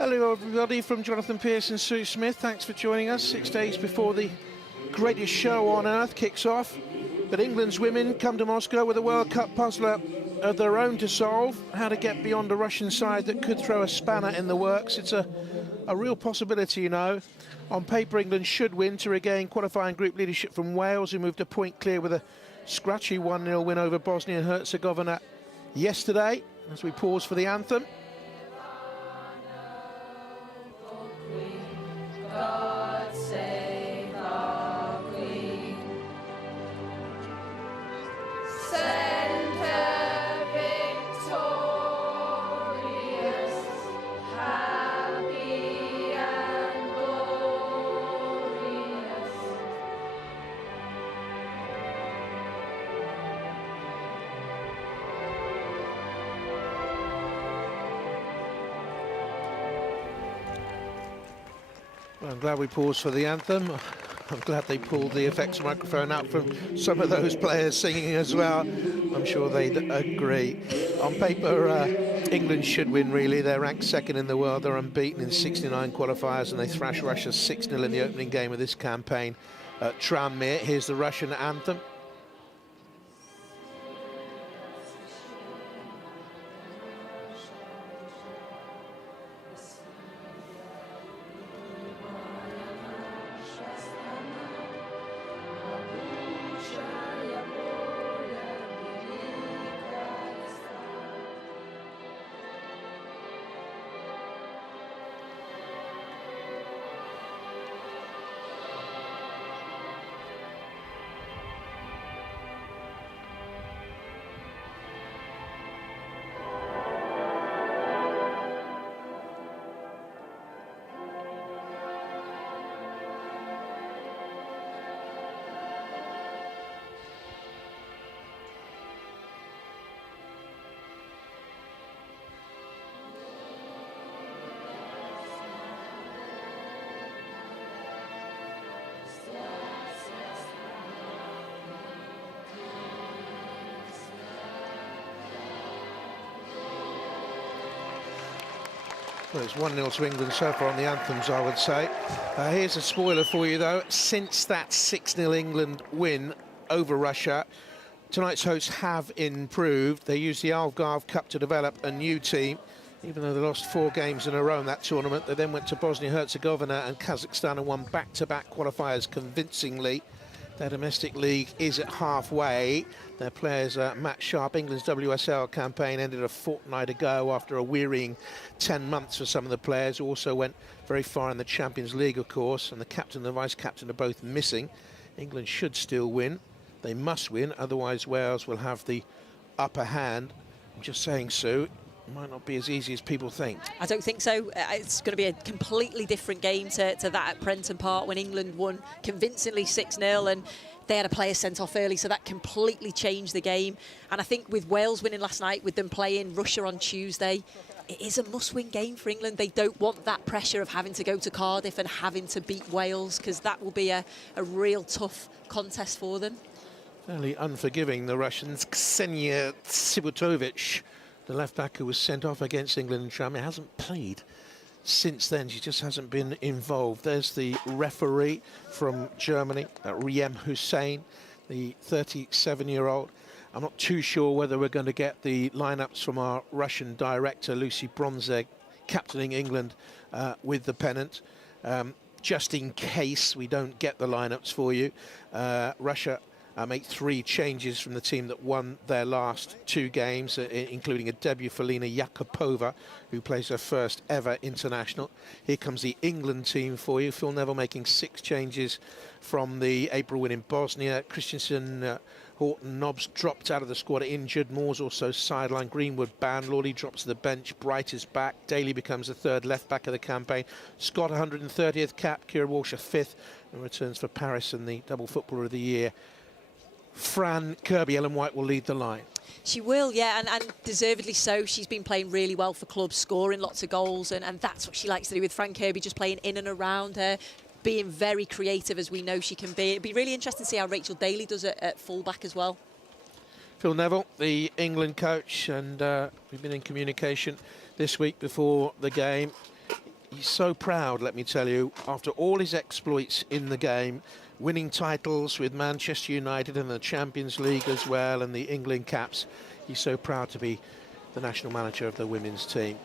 Hello everybody, from Jonathan Pearce and Sue Smith. Thanks for joining us 6 days before the greatest show on earth kicks off. But England's women come to Moscow with a World Cup puzzler of their own to solve. How to get beyond a Russian side that could throw a spanner in the works. It's a real possibility, you know. On paper, England should win to regain qualifying group leadership from Wales, who moved a point clear with a scratchy 1-0 win over Bosnia and Herzegovina yesterday. As we pause for the anthem. God save our Queen. Send her victorious, happy and glorious. Well, I'm glad we paused for the anthem. I'm glad they pulled the effects microphone out from some of those players singing as well. I'm sure they'd agree. On paper, England should win, really. They're ranked second in the world. They're unbeaten in 69 qualifiers, and they thrashed Russia 6-0 in the opening game of this campaign at Tranmere. Here's the Russian anthem. Well, it's 1-0 to England so far on the anthems, I would say. Here's a spoiler for you, though. Since that 6-0 England win over Russia, tonight's hosts have improved. They used the Algarve Cup to develop a new team. Even though they lost 4 games in a row in that tournament, they then went to Bosnia-Herzegovina and Kazakhstan and won back-to-back qualifiers convincingly. Their domestic league is at halfway. Their players are match sharp. England's WSL campaign ended a fortnight ago after a wearying 10 months for some of the players, who also went very far in the Champions League, of course, and the captain and the vice-captain are both missing. England should still win. They must win, otherwise Wales will have the upper hand. I'm just saying, Sue, it might not be as easy as people think. I don't think so. It's going to be a completely different game to that at Prenton Park when England won convincingly 6-0, and they had a player sent off early, so that completely changed the game. And I think with Wales winning last night, with them playing Russia on Tuesday, it is a must-win game for England. They don't want that pressure of having to go to Cardiff and having to beat Wales, because that will be a real tough contest for them. Fairly unforgiving, the Russians. Ksenia Tsibutovic, the left-back who was sent off against England in Tranmere, hasn't played since then. She just hasn't been involved. There's the referee from Germany, Riem Hussein, the 37-year-old. I'm not too sure whether we're going to get the lineups from our Russian director, Lucy Bronzeg, captaining England with the pennant. Just in case we don't get the lineups for you, Russia make 3 changes from the team that won their last 2 games, including a debut for Lena Yakupova, who plays her first ever international. Here comes the England team for you. Phil Neville making 6 changes from the April win in Bosnia. Christensen, Horton, Nobbs dropped out of the squad injured. Moore's also sidelined. Greenwood banned. Lawley drops to the bench. Bright is back. Daly becomes the 3rd left back of the campaign. Scott 130th cap. Kira Walsh 5th, and returns for Paris and the double footballer of the year. Fran Kirby, Ellen White will lead the line. She will, yeah, and deservedly so. She's been playing really well for clubs, scoring lots of goals, and that's what she likes to do with Fran Kirby, just playing in and around her, being very creative, as we know she can be. It'd be really interesting to see how Rachel Daly does it at full-back as well. Phil Neville, the England coach, and we've been in communication this week before the game. he's so proud, let me tell you, after all his exploits in the game, winning titles with Manchester United and the Champions League as well, and the England caps. He's so proud to be the national manager of the women's team.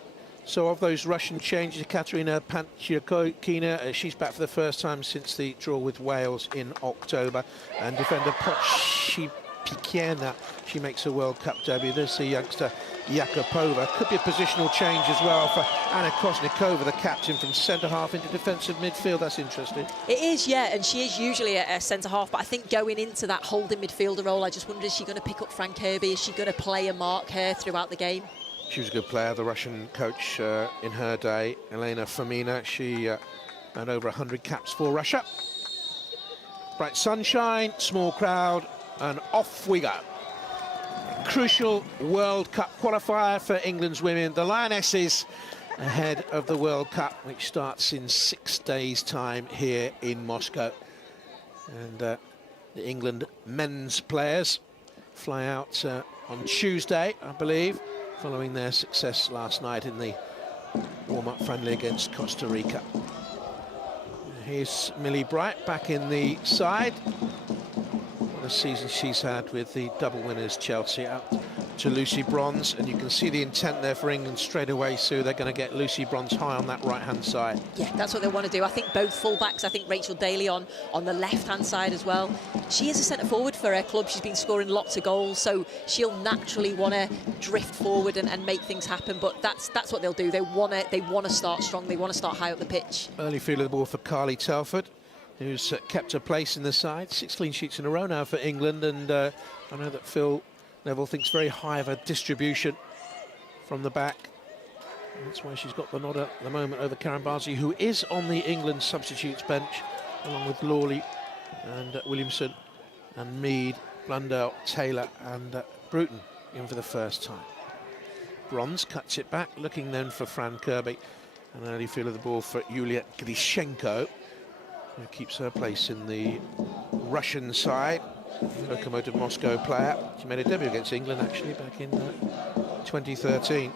So of those Russian changes, Katerina Pantyakina, she's back for the first time since the draw with Wales in October. And defender Pochpikiena, she makes her World Cup debut. There's the youngster Yakupova. Could be a positional change as well for Anna Krosnikova, the captain, from centre-half into defensive midfield. That's interesting. It is, yeah, and she is usually a centre-half, but I think going into that holding midfielder role, I just wonder, is she going to pick up Fran Kirby? Is she going to play and mark her throughout the game? She was a good player, the Russian coach in her day, Elena Fomina. She had over 100 caps for Russia. Bright sunshine, small crowd, and off we go. Crucial World Cup qualifier for England's women. The Lionesses ahead of the World Cup, which starts in 6 days' time here in Moscow. And the England men's players fly out on Tuesday, I believe, following their success last night in the warm-up friendly against Costa Rica. Here's Millie Bright back in the side. What a season she's had with the double winners Chelsea, out to Lucy Bronze, and you can see the intent there for England straight away, Sue. They're going to get Lucy Bronze high on that right-hand side. Yeah, that's what they want to do. I think both full-backs, I think Rachel Daly on the left-hand side as well. She is a centre-forward for her club. She's been scoring lots of goals, so she'll naturally want to drift forward and make things happen, but that's what they'll do. They want to start strong. They want to start high up the pitch. Early feel of the ball for Carly Telford, who's kept her place in the side. 6 clean sheets in a row now for England, and I know that Phil Neville thinks very high of her distribution from the back. And that's why she's got the nod at the moment over Karen Barnsley, who is on the England substitutes bench, along with Lawley and Williamson and Mead, Blundell, Taylor and Bruton in for the first time. Bronze cuts it back, looking then for Fran Kirby. An early feel of the ball for Yulia Grishenko, who keeps her place in the Russian side. Lokomotiv Moscow player. She made a debut against England actually back in 2013.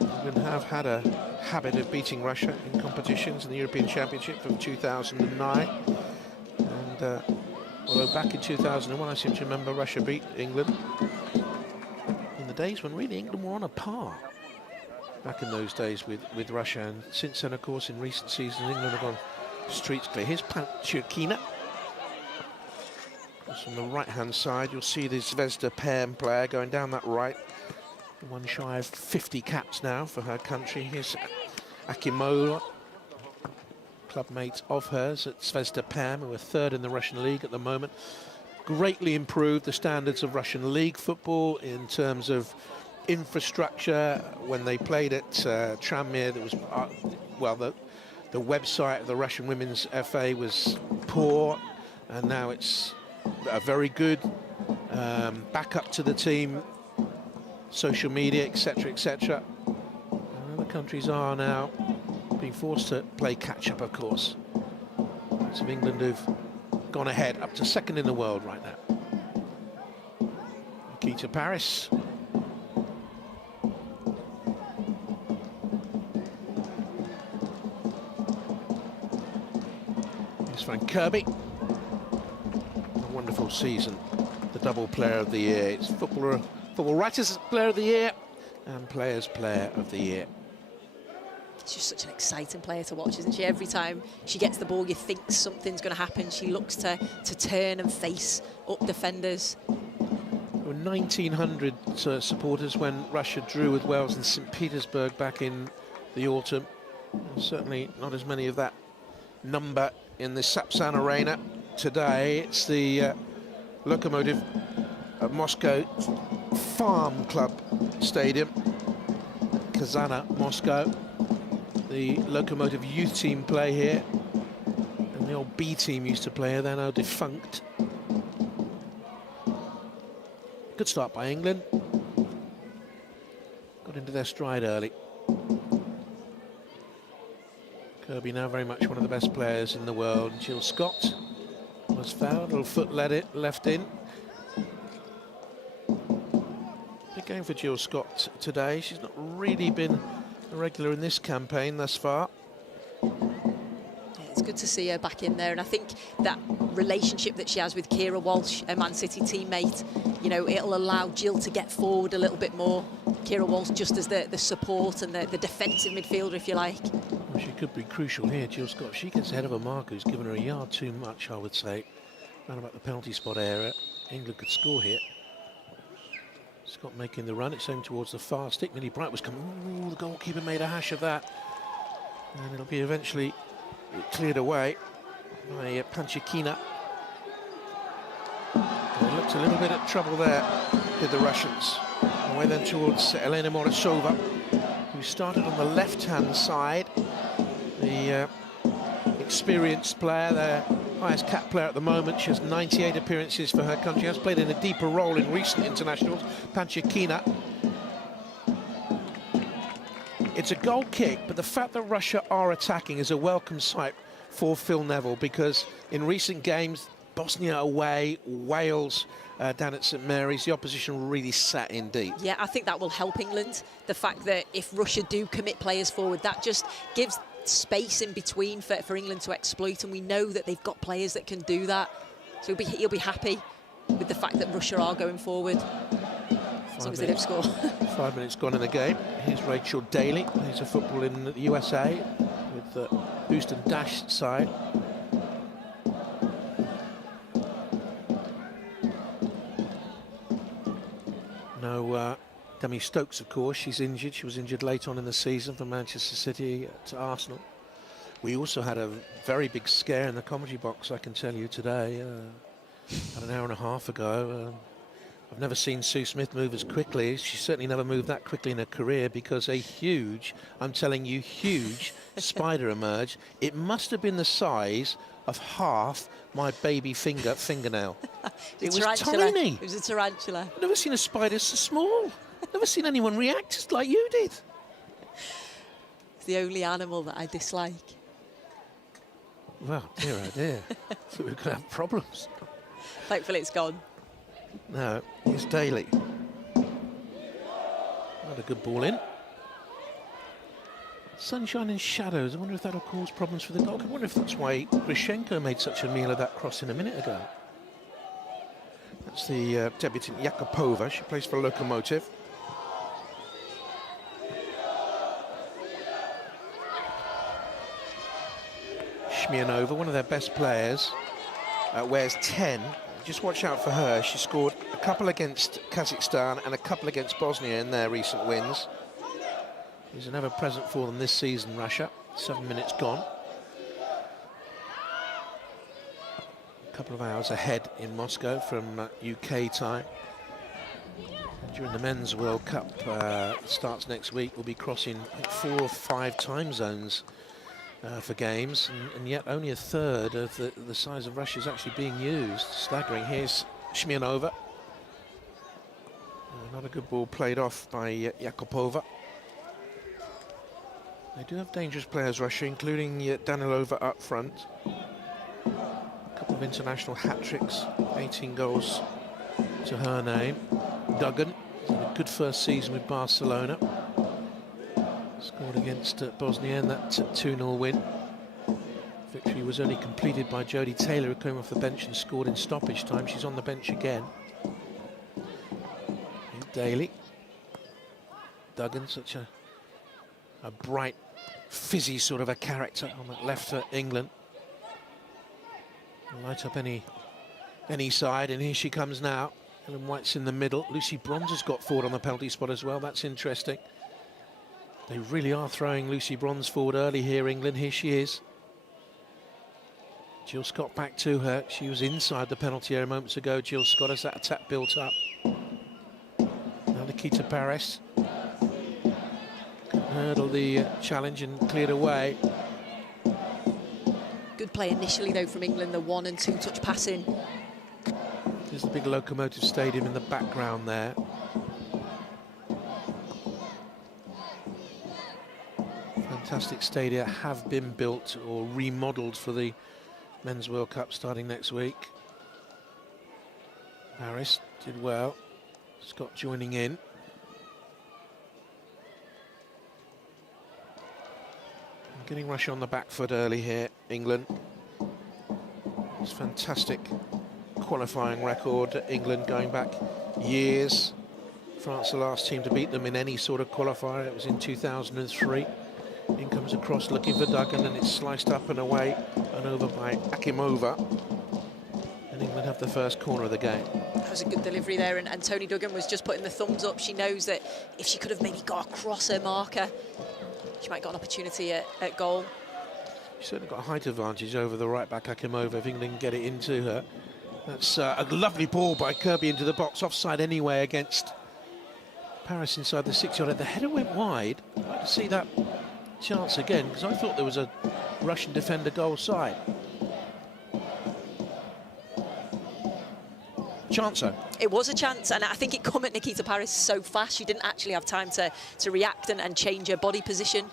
England have had a habit of beating Russia in competitions in the European Championship from 2009. And although back in 2001 I seem to remember Russia beat England in the days when really England were on a par back in those days with Russia. And since then, of course, in recent seasons England have gone streets clear. Here's Pantyakina. On the right-hand side, you'll see the Zvezda Perm player going down that right. One shy of 50 caps now for her country. Here's Akimola, clubmate of hers at Zvezda Perm, who are third in the Russian league at the moment. Greatly improved the standards of Russian league football in terms of infrastructure. When they played at Tranmere, there was, well, the website of the Russian Women's FA was poor, and now it's a very good backup to the team, social media, etc., etc. Other countries are now being forced to play catch-up, of course. Lots of England who've gone ahead, up to second in the world right now. Key to Paris. Here's Fran Kirby. Wonderful season, the double player of the year. It's Football Writers Player of the Year and Players Player of the Year. She's just such an exciting player to watch, isn't she? Every time she gets the ball, you think something's going to happen. She looks to turn and face up defenders. There were 1,900 supporters when Russia drew with Wales in St. Petersburg back in the autumn. And certainly not as many of that number in the Sapsan Arena. Today it's the Lokomotiv Moscow Farm Club Stadium, Kazana, Moscow. The Lokomotiv youth team play here, and the old B team used to play here. They're now defunct. Good start by England. Got into their stride early. Kirby now very much one of the best players in the world. Jill Scott was fouled, little foot left in. Big game for Jill Scott today. She's not really been a regular in this campaign thus far. Yeah, it's good to see her back in there, and I think that relationship that she has with Kira Walsh, her Man City teammate, you know, it'll allow Jill to get forward a little bit more. Kira Walsh just as the support and the defensive midfielder, if you like. Well, she could be crucial here, Jill Scott. If she gets ahead of a marker who's given her a yard too much, I would say, around about the penalty spot area, England could score here. Scott making the run, it's aimed towards the far stick. Millie Bright was coming. Ooh, the goalkeeper made a hash of that. And it'll be eventually cleared away by Panchakina. They looked a little bit at trouble there, did the Russians. Away then towards Elena Morisova, who started on the left-hand side. The experienced player, their highest cap player at the moment. She has 98 appearances for her country, has played in a deeper role in recent internationals. Panchakina. It's a goal kick, but the fact that Russia are attacking is a welcome sight for Phil Neville, because in recent games, Bosnia away, Wales down at St Mary's, the opposition really sat in deep. Yeah, I think that will help England. The fact that if Russia do commit players forward, that just gives space in between for England to exploit, and we know that they've got players that can do that. So he'll be happy with the fact that Russia are going forward, as long as they don't score. 5 minutes gone in the game. Here's Rachel Daly, plays a football in the USA with the Houston Dash side. No Demi Stokes, of course. She's injured. She was injured late on in the season for Manchester City to Arsenal. We also had a very big scare in the commentary box, I can tell you, today. About an hour and a half ago. I've never seen Sue Smith move as quickly. She certainly never moved that quickly in her career, because a huge, I'm telling you, huge spider emerged. It must have been the size of half my baby fingernail. It was tiny. It was a tarantula. I've never seen a spider so small. Never seen anyone react just like you did. It's the only animal that I dislike. Well, dear oh dear. So we're going to have problems. Thankfully it's gone. No, it's Daly. Not a good ball in. Sunshine and shadows. I wonder if that'll cause problems for the goal. I wonder if that's why Grishenko made such a meal of that crossing a minute ago. That's the debutant Yakupova. She plays for Lokomotiv. Shmianova, one of their best players, wears 10. Just watch out for her. She scored a couple against Kazakhstan and a couple against Bosnia in their recent wins. He's an ever-present for them this season, Russia. 7 minutes gone. A couple of hours ahead in Moscow from UK time. During the Men's World Cup, starts next week, we'll be crossing 4 or 5 time zones for games, and yet only a third of the size of Russia is actually being used. Staggering. Here's Shmianova. Not a good ball played off by Yakupova. They do have dangerous players, Russia, including Danilova up front. A couple of international hat-tricks, 18 goals to her name. Duggan, had a good first season with Barcelona. Scored against Bosnia in that 2-0 win. Victory was only completed by Jodie Taylor, who came off the bench and scored in stoppage time. She's on the bench again. Daly. Duggan, such a bright, fizzy sort of a character on that left for England. Light up any side, and here she comes now. Ellen White's in the middle. Lucy Bronze has got forward on the penalty spot as well. That's interesting. They really are throwing Lucy Bronze forward early here, England. Here she is. Jill Scott back to her. She was inside the penalty area moments ago, Jill Scott, as that attack built up. Now Nikita Paris. Hurdled the challenge and cleared away. Good play initially, though, from England, the 1- and 2-touch passing. There's the big Lokomotiv Stadium in the background there. Fantastic stadia have been built or remodelled for the Men's World Cup starting next week. Harris did well. Scott joining in. Getting Russia on the back foot early here, England. It's fantastic qualifying record. England going back years. France, the last team to beat them in any sort of qualifier. It was in 2003. In comes across looking for Duggan, and it's sliced up and away and over by Akimova. And England have the first corner of the game. That was a good delivery there, and Tony Duggan was just putting the thumbs up. She knows that if she could have maybe got across her marker, she might have got an opportunity at goal. She's certainly got a height advantage over the right-back Akimova if England can get it into her. That's a lovely ball by Kirby into the box, offside anyway against Paris inside the 6-yard. The header went wide. I'd like to see that chance again, because I thought there was a Russian defender goal side. Chancer. It was a chance, and I think it come at Nikita Paris so fast she didn't actually have time to react and change her body position.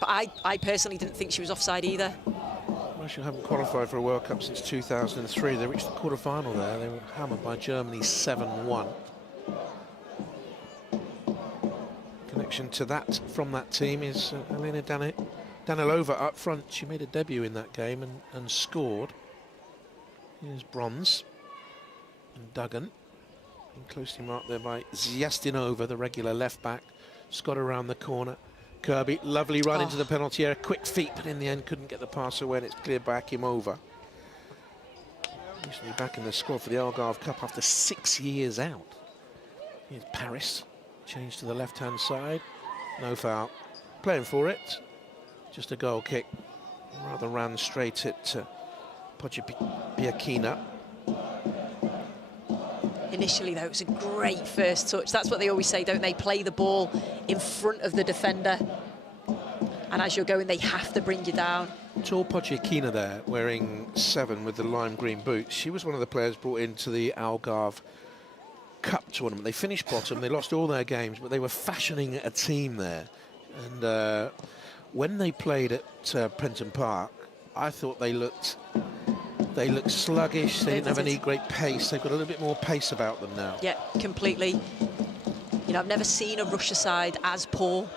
But I personally didn't think she was offside either. Russia haven't qualified for a World Cup since 2003. They reached the quarter-final there. They were hammered by Germany 7-1. Connection to that from that team is Elena Danilova up front. She made a debut in that game and scored. Here's Bronze and Duggan, and closely marked there by Zjastinova, the regular left back. Scott around the corner. Kirby, lovely run into the penalty area, quick feet, but in the end couldn't get the pass away, and it's cleared by Akimova. Recently back in the squad for the Algarve Cup after 6 years out. Here's Paris, change to the left-hand side, no foul. Playing for it, just a goal kick. Rather ran straight at Podjepiakina. Initially, though, it was a great first touch. That's what they always say, don't they? Play the ball in front of the defender. And as you're going, they have to bring you down. Tall Podjepiakina there, wearing 7 with the lime green boots. She was one of the players brought into the Algarve Cup tournament. They finished bottom, they lost all their games, but they were fashioning a team there. And when they played at Prenton Park, I thought they looked sluggish. They didn't have any great pace. They've got a little bit more pace about them now. Yeah, completely. You know, I've never seen a Russia side as poor.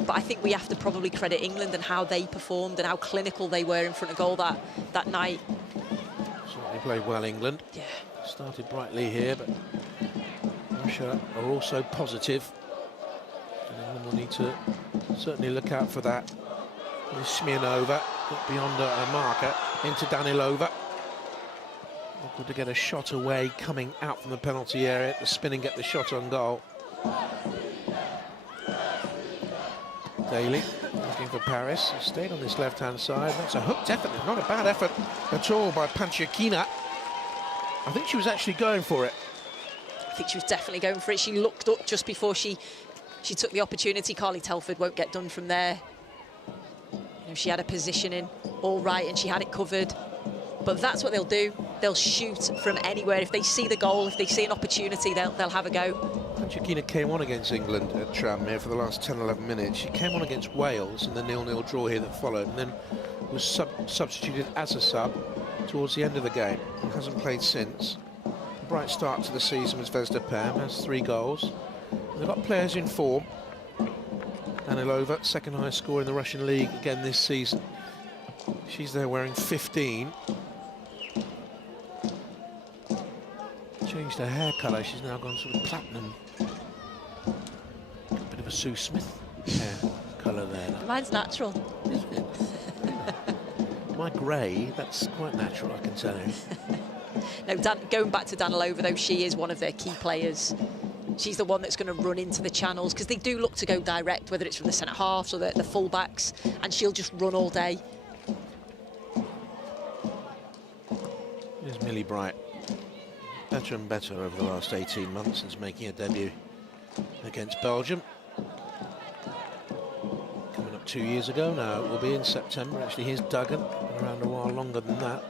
But I think we have to probably credit England and how they performed and how clinical they were in front of goal that night. Certainly played well, England. Yeah. Started brightly here, but Russia are also positive. And England will need to certainly look out for that. Smirnova beyond a marker into Danilova. Good to get a shot away coming out from the penalty area. The spin and get the shot on goal. Daly looking for Paris. He stayed on this left-hand side. That's a hooked effort. Not a bad effort at all by Podjepiakina. I think she was actually going for it. I think she was definitely going for it. She looked up just before she took the opportunity. Carly Telford won't get done from there. You know, she had a positioning all right and she had it covered. But that's what they'll do. They'll shoot from anywhere. If they see the goal, if they see an opportunity, they'll have a go. Podjepiakina came on against England at Tranmere for the last 10-11 minutes. She came on against Wales in the 0-0 draw here that followed, and then was substituted as a sub towards the end of the game and hasn't played since. A bright start to the season was Vesda Pam, has 3 goals. And they've got players in form. Danilova, second highest score in the Russian league again this season. She's there wearing 15. Changed her hair colour, she's now gone sort of platinum. Bit of a Sue Smith hair colour there. Mine's natural. Isn't it? My grey, that's quite natural, I can tell you. No, going back to Danilova, though, she is one of their key players. She's the one that's going to run into the channels, because they do look to go direct, whether it's from the centre halves or the full-backs, and she'll just run all day. Here's Millie Bright. Better and better over the last 18 months since making a debut against Belgium. Coming up 2 years ago now, it will be in September. Actually, here's Duggan, been around a while longer than that.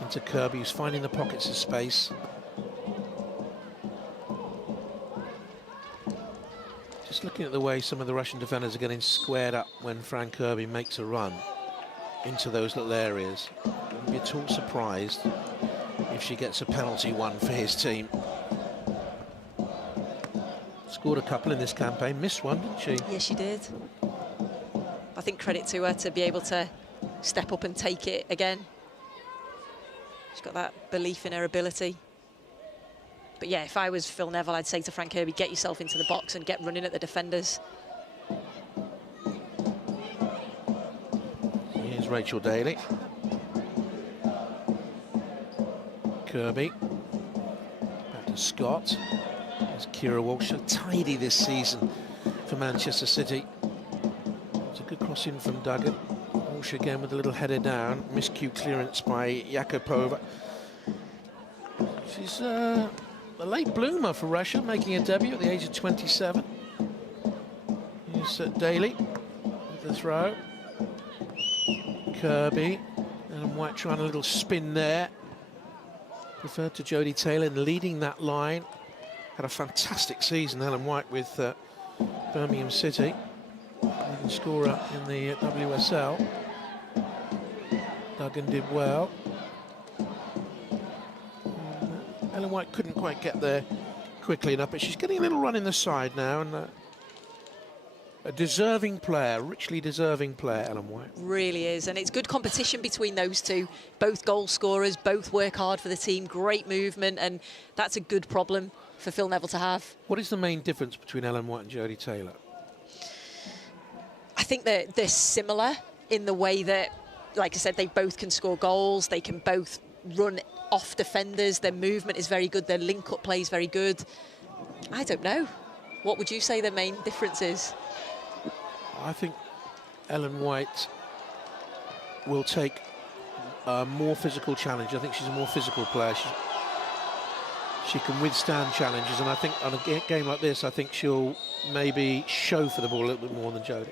Into Kirby, who's finding the pockets of space. Just looking at the way some of the Russian defenders are getting squared up when Fran Kirby makes a run into those little areas. Wouldn't be at all surprised if she gets a penalty one for his team. Scored a couple in this campaign, missed one, didn't she? Yes, she did. I think credit to her to be able to step up and take it again. She's got that belief in her ability. But yeah, if I was Phil Neville, I'd say to Frank Kirby, get yourself into the box and get running at the defenders. Here's Rachel Daly. Kirby. Back to Scott. There's Kira Walsh. Tidy this season for Manchester City. It's a good cross in from Duggan. Walsh again with a little header down. Miscue clearance by Yakupova. She's a late bloomer for Russia, making a debut at the age of 27. Here's Daly with the throw. Kirby. And White trying a little spin there. Preferred to Jodie Taylor in leading that line. Had a fantastic season, Ellen White, with Birmingham City. Leading scorer in the WSL. Duggan did well. Ellen White couldn't quite get there quickly enough, but she's getting a little run in the side now, and a deserving player, richly deserving player, Ellen White. Really is, and it's good competition between those two. Both goal scorers, both work hard for the team, great movement, and that's a good problem for Phil Neville to have. What is the main difference between Ellen White and Jodie Taylor? I think they're similar in the way that, like I said, they both can score goals, they can both run off defenders, their movement is very good, their link-up play is very good. I don't know. What would you say the main difference is? I think Ellen White will take a more physical challenge. I think she's a more physical player. She can withstand challenges, and I think on a game like this, I think she'll maybe show for the ball a little bit more than Jodie.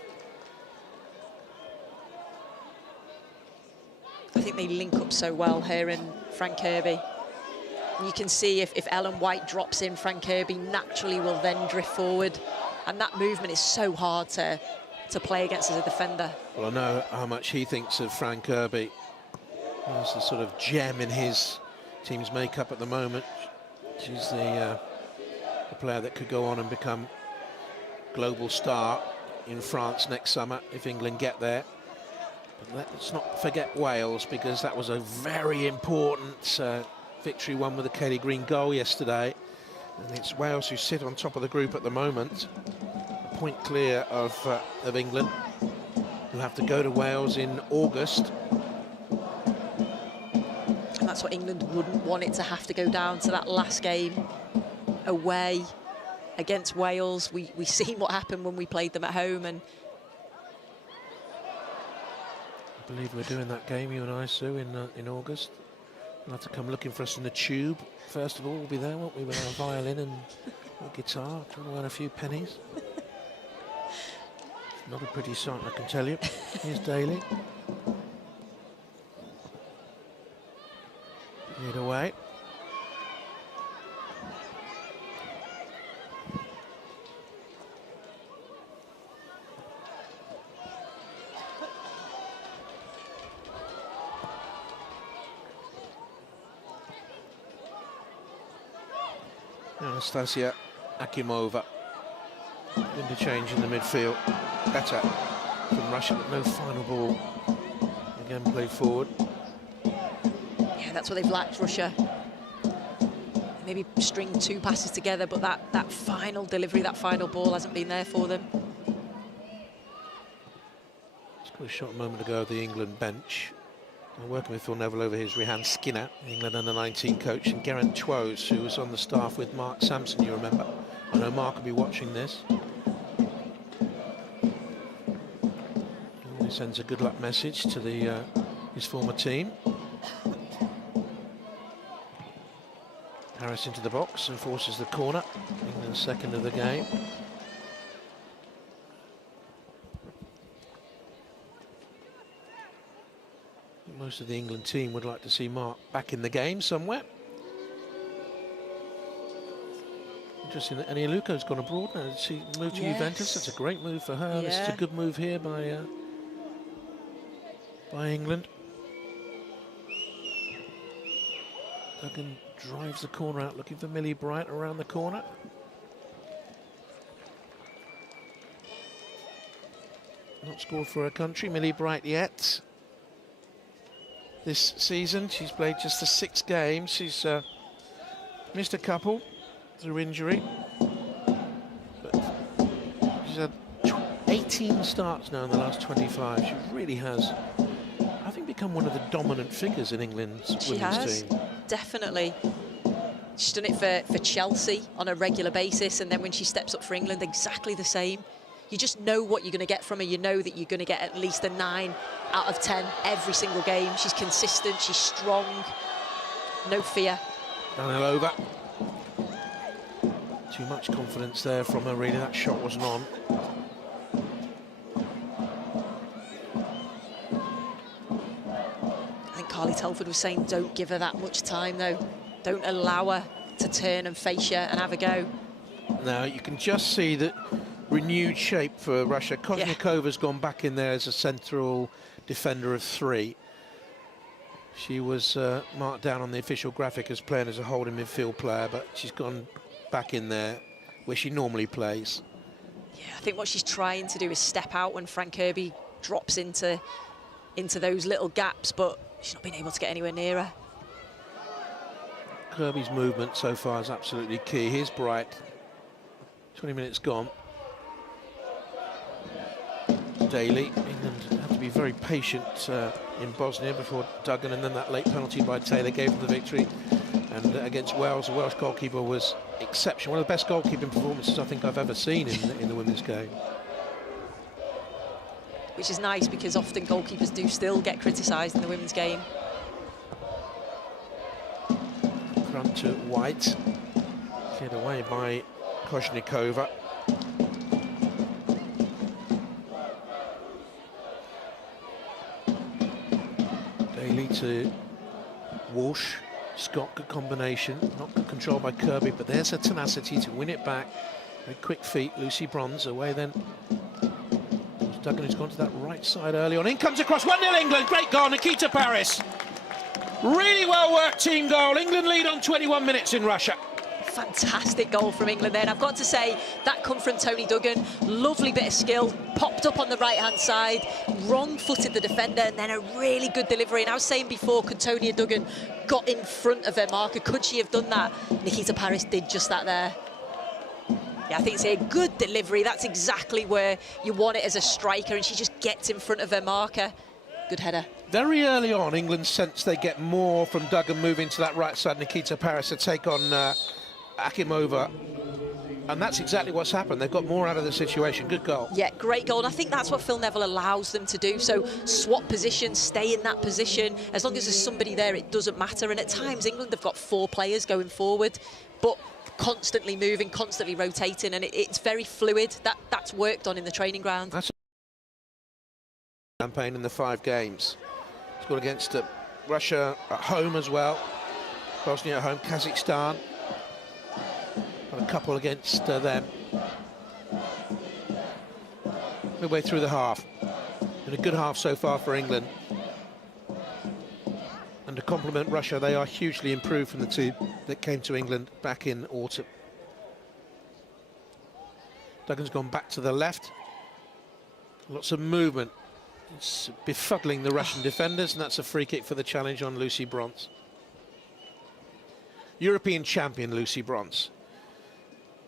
I think they link up so well, her and Frank Kirby. And you can see if Ellen White drops in, Frank Kirby naturally will then drift forward. And that movement is so hard to play against as a defender. Well, I know how much he thinks of Frank Kirby. He's the sort of gem in his team's makeup at the moment. She's the player that could go on and become global star in France next summer if England get there. But let's not forget Wales, because that was a very important victory won with a Kelly Green goal yesterday. And it's Wales who sit on top of the group at the moment, a point clear of England, who have to go to Wales in August. And that's what England wouldn't want, it to have to go down to that last game away against Wales. We've seen what happened when we played them at home, and I believe we're doing that game, you and I, Sue, in August. You'll have to come looking for us in the Tube. First of all, we'll be there, won't we, with our violin and our guitar, trying to earn a few pennies. Not a pretty sight, I can tell you. Here's Daly. Lead away. Anastasia Akimova. Interchange in the midfield. Better from Russia, but no final ball. Again, played forward. yeah, that's what they've lacked, Russia. Maybe string two passes together, but that final delivery, that final ball hasn't been there for them. Just got a shot a moment ago of the England bench. I'm working with Phil Neville over here is Rehan Skinner, England under-19 coach, and Geraint Twose, who was on the staff with Mark Sampson, you remember. I know Mark will be watching this. He sends a good luck message to his former team. Harris into the box and forces the corner. England's second of the game. Most of the England team would like to see Mark back in the game somewhere. Interesting that Annie Aluko's gone abroad now. She moved to Juventus. That's a great move for her. This is a good move here by England. Duggan drives the corner out, looking for Millie Bright around the corner. not scored for her country. Millie Bright yet. This season, she's played just the 6 games. She's missed a couple through injury. But she's had 18 starts now in the last 25. She really has, I think, become one of the dominant figures in England's women's team. Definitely. She's done it for Chelsea on a regular basis, and then when she steps up for England, exactly the same. You just know what you're going to get from her. You know that you're going to get at least a 9 out of 10 every single game. She's consistent, she's strong, no fear. Danilova. Too much confidence there from her, really. That shot wasn't on. I think Carly Telford was saying don't give her that much time, though. Don't allow her to turn and face you and have a go. Now, you can just see that renewed shape for Russia. Kozhnikova's gone back in there as a central defender of 3. She was marked down on the official graphic as playing as a holding midfield player, but she's gone back in there where she normally plays. Yeah, I think what she's trying to do is step out when Frank Kirby drops into those little gaps, but she's not been able to get anywhere near her. Kirby's movement so far is absolutely key. Here's Bright. 20 minutes gone. Daly. England had to be very patient in Bosnia before Duggan, and then that late penalty by Taylor gave them the victory. And against Wales, the Welsh goalkeeper was exceptional. One of the best goalkeeping performances I think I've ever seen in the women's game. Which is nice, because often goalkeepers do still get criticised in the women's game. Front to White. Cleared away by Kozhnikova. Daly to Walsh. Scott, good combination. Not good control by Kirby, but there's her tenacity to win it back. Very quick feet. Lucy Bronze away then. Duggan has gone to that right side early on. In comes across 1-0 England. Great goal, Nikita Paris. Really well worked team goal. England lead on 21 minutes in Russia. Fantastic goal from England then. I've got to say, that come from Tony Duggan. Lovely bit of skill. Popped up on the right-hand side. Wrong-footed the defender, and then a really good delivery. And I was saying before, could Tonya Duggan got in front of her marker? Could she have done that? Nikita Paris did just that there. Yeah, I think it's a good delivery. That's exactly where you want it as a striker, and she just gets in front of her marker. Good header. Very early on, England sense they get more from Duggan moving to that right side. Nikita Paris to take on Akimova. And that's exactly what's happened. They've got more out of the situation. Good goal. Yeah, great goal. And I think that's what Phil Neville allows them to do. So swap position, stay in that position. As long as there's somebody there, it doesn't matter. And at times, England have got 4 players going forward, but constantly moving, constantly rotating, and it's very fluid. That's worked on in the training ground. That's a campaign in the 5 games. Scored against Russia at home as well. Bosnia at home, Kazakhstan. Got a couple against them. Midway through the half. Been a good half so far for England. And to compliment Russia, they are hugely improved from the 2 that came to England back in autumn. Duggan's gone back to the left. Lots of movement. It's befuddling the Russian defenders, and that's a free kick for the challenge on Lucy Bronze. European champion Lucy Bronze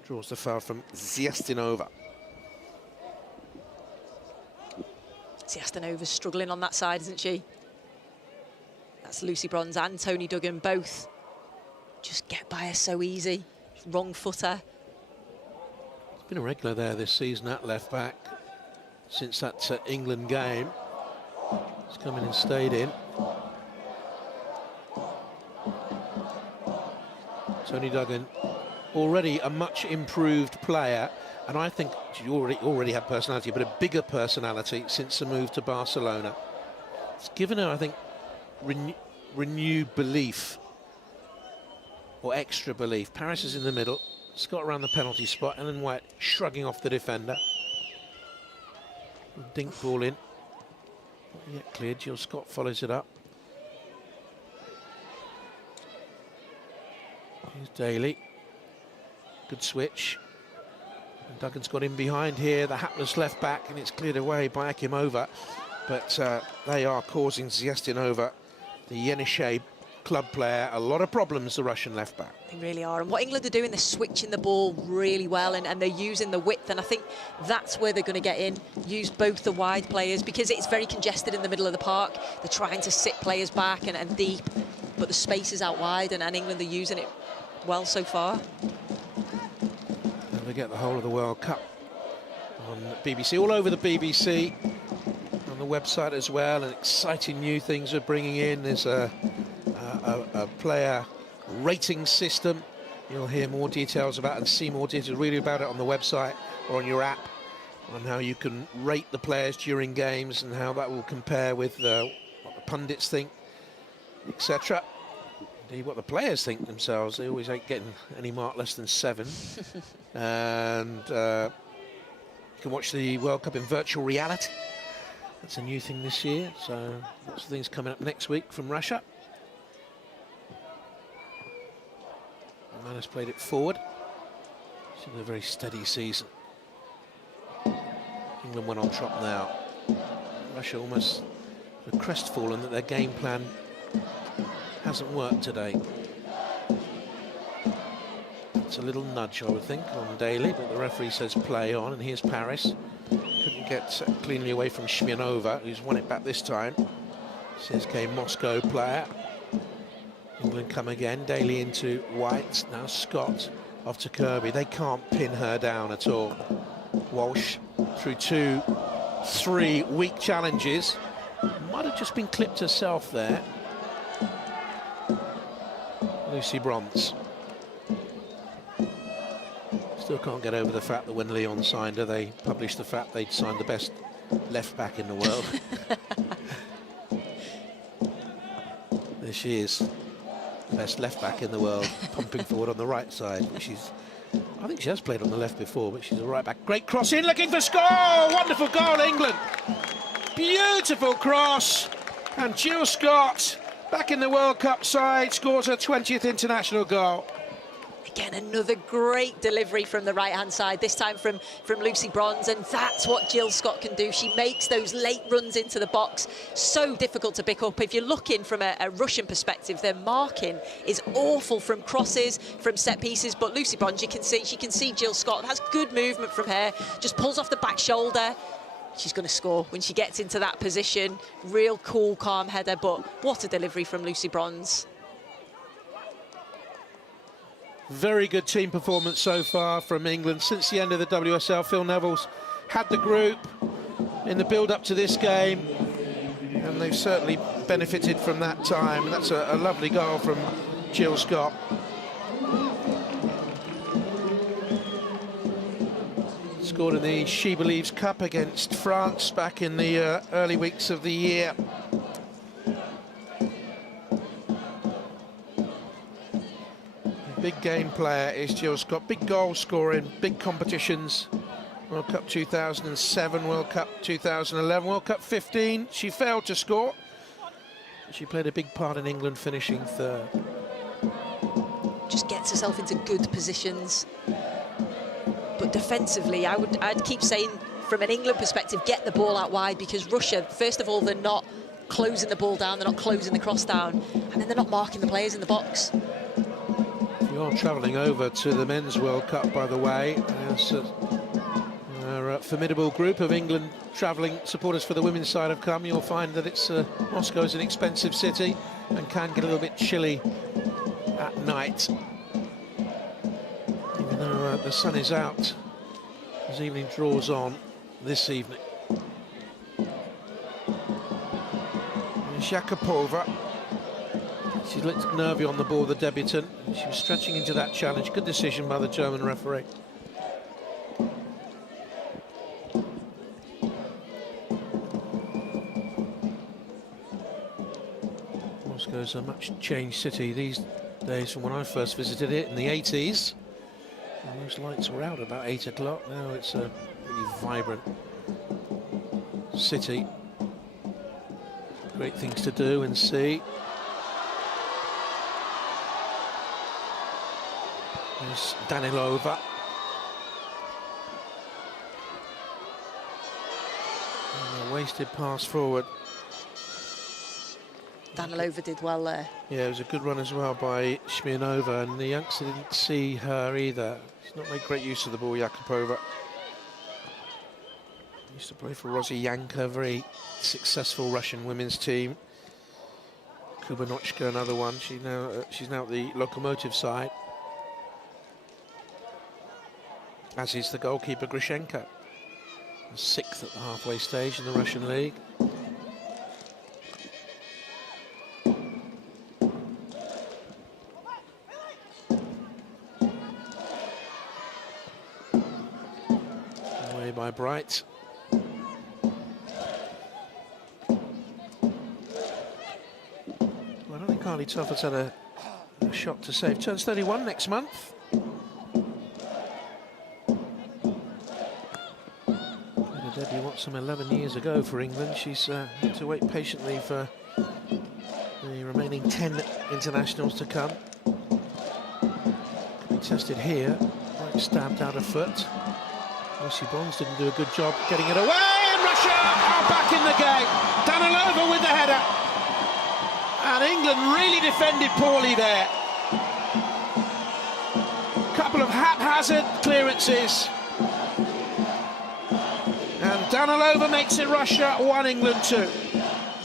draws the foul from Ziyastinova. Ziyastinova's struggling on that side, isn't she? That's Lucy Bronze and Tony Duggan both just get by her so easy. Wrong footer. It's been a regular there this season at left back since that England game. He's come in and stayed in. Tony Duggan, already a much improved player, and I think she already had personality, but a bigger personality since the move to Barcelona. It's given her, I think, renewed belief, or extra belief. Paris is in the middle. Scott around the penalty spot. Ellen White shrugging off the defender. Dink ball in. Not yet cleared. Jill Scott follows it up. Here's Daly. Good switch. Duggan's got in behind here, the hapless left back, and it's cleared away by Akimova. But they are causing Zviestinova, the Yenisei club player, a lot of problems, the Russian left back. They really are. And what England are doing, they're switching the ball really well, and they're using the width. And I think that's where they're going to get in, use both the wide players, because it's very congested in the middle of the park. They're trying to sit players back and deep, but the space is out wide, and England are using it well so far. And they get the whole of the World Cup on BBC, all over the BBC, on the website as well, and exciting new things we're bringing in. There's a player rating system. You'll hear more details about and see more details, read about it on the website or on your app, on how you can rate the players during games and how that will compare with what the pundits think, etc. Indeed, what the players think themselves. They always ain't getting any mark less than 7. And you can watch the World Cup in virtual reality. That's a new thing this year, so lots of things coming up next week from Russia. Man has played it forward. It's been a very steady season. England went on top now. Russia almost crestfallen that their game plan hasn't worked today. It's a little nudge, I would think, on Daly, but the referee says play on, and here's Paris. Couldn't get cleanly away from Shmianova, who's won it back this time. CSK Moscow player. England come again, Daly into White, now Scott off to Kirby. They can't pin her down at all. Walsh through 2-3 weak challenges. Might have just been clipped herself there. Lucy Bronze. Still can't get over the fact that when Leon signed her, they published the fact they'd signed the best left back in the world. There she is. Best left back in the world, pumping forward on the right side, which is, I think she has played on the left before, but she's a right back. Great cross in, looking for score! Wonderful goal, England. Beautiful cross, and Jill Scott, back in the World Cup side, scores her 20th international goal. Again, another great delivery from the right-hand side, this time from Lucy Bronze, and that's what Jill Scott can do. She makes those late runs into the box so difficult to pick up. If you're looking from a Russian perspective, their marking is awful from crosses, from set pieces, but Lucy Bronze, she can see Jill Scott, has good movement from her, just pulls off the back shoulder. She's going to score when she gets into that position. Real cool, calm header, but what a delivery from Lucy Bronze. Very good team performance so far from England since the end of the WSL. Phil Neville's had the group in the build-up to this game, and they've certainly benefited from that time. That's a lovely goal from Jill Scott. Scored in the She Believes Cup against France back in the early weeks of the year. Big game player is Jill Scott, big goal scoring, big competitions. World Cup 2007, World Cup 2011, World Cup 15. She failed to score. She played a big part in England finishing 3rd. Just gets herself into good positions. But defensively, I'd keep saying, from an England perspective, get the ball out wide, because Russia, first of all, they're not closing the ball down, they're not closing the cross down, and then they're not marking the players in the box. We are travelling over to the Men's World Cup, by the way. There's a formidable group of England travelling supporters for the women's side have come. You'll find that it's Moscow is an expensive city and can get a little bit chilly at night. Even though the sun is out as evening draws on this evening. Shakapova. She looked nervy on the ball, the debutant. She was stretching into that challenge. Good decision by the German referee. Moscow's a much changed city these days from when I first visited it in the 80s. And those lights were out about 8 o'clock. Now it's a really vibrant city. Great things to do and see. There's Danilova. wasted pass forward. Danilova did well there. Yeah, it was a good run as well by Smirnova, and the youngster didn't see her either. She's not made great use of the ball, Yakupova. Used to play for Rossiyanka, very successful Russian women's team. Kubanochka, another one. She's now at the Lokomotiv side. As is the goalkeeper Grishenko, 6th at the halfway stage in the Russian league. Away by Bright. Well, I don't think Carly Telford's had a shot to save. Turns 31 next month. Debut won some 11 years ago for England. She's had to wait patiently for the remaining 10 internationals to come. Could be tested here. Right, stabbed out of foot. Lucy Bronze didn't do a good job getting it away, and Russia are back in the game. Danilova with the header. And England really defended poorly there. Couple of haphazard clearances. And Danilova makes it Russia 1, England 2.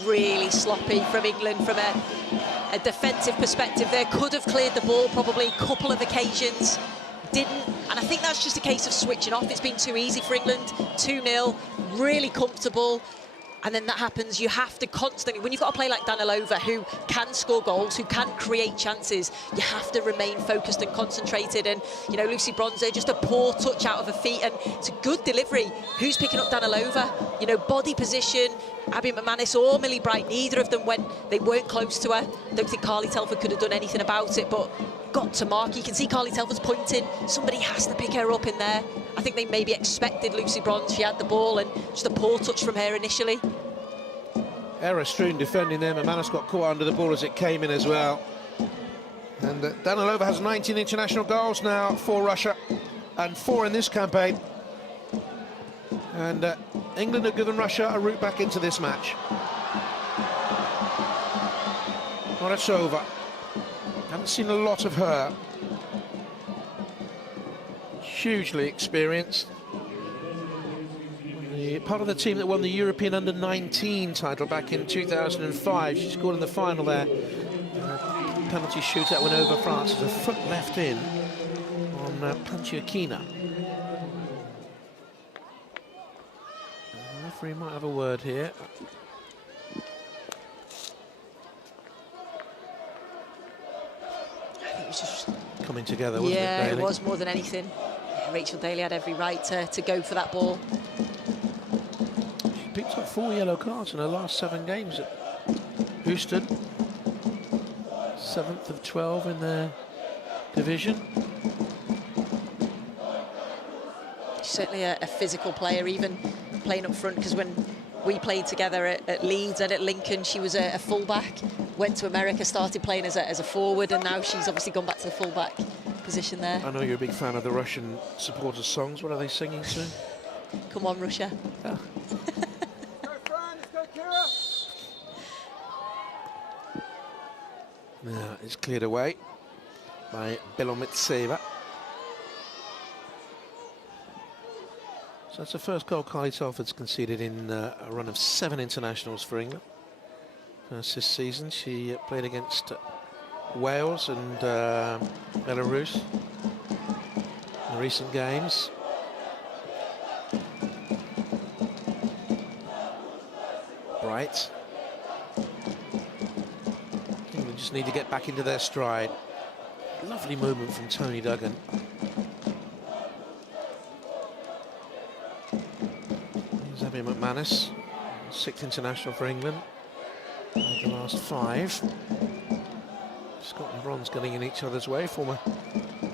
Really sloppy from England from a defensive perspective there. Could have cleared the ball probably a couple of occasions. Didn't. And I think that's just a case of switching off. It's been too easy for England. 2-0, really comfortable. And then that happens, you have to constantly, when you've got a player like Danilova who can score goals, who can create chances, you have to remain focused and concentrated. And, you know, Lucy Bronze, just a poor touch out of her feet, and it's a good delivery. Who's picking up Danilova? You know, body position, Abby McManus or Millie Bright, neither of them they weren't close to her. Don't think Carly Telford could have done anything about it, but got to mark. You can see Carly Telford's pointing. Somebody has to pick her up in there. I think they maybe expected Lucy Bronze. She had the ball, and just a poor touch from her initially. Error strewn defending there. McManus got caught under the ball as it came in as well. And Danilova has 19 international goals now for Russia, and 4 in this campaign. And England have given Russia a route back into this match. Morozova. Haven't seen a lot of her. Hugely experienced. Part of the team that won the European Under-19 title back in 2005. She scored in the final there. Penalty shootout went over France. There's a foot left in on Panchiakina. The referee might have a word here. I think it was just Coming together, wasn't it, yeah, Daly? it was more than anything. Rachel Daly had every right to go for that ball. She picked up 4 yellow cards in her last 7 games at Houston. 7th of 12 in their division. She's certainly a physical player, even playing up front, because when we played together at Leeds and at Lincoln, she was a fullback, went to America, started playing as a forward, and now she's obviously gone back to the fullback position there. I know you're a big fan of the Russian supporters' songs. What are they singing soon? Come on, Russia. Oh. Now it's cleared away by Belomitseva. So that's the first goal Carly Telford's conceded in a run of 7 internationals for England. First this season, she played against Wales and Belarus in recent games. Bright. England just need to get back into their stride. Lovely movement from Tony Duggan. Here's Abby McManus, 6th international for England. Played the last 5. Scott and Bronze getting in each other's way, former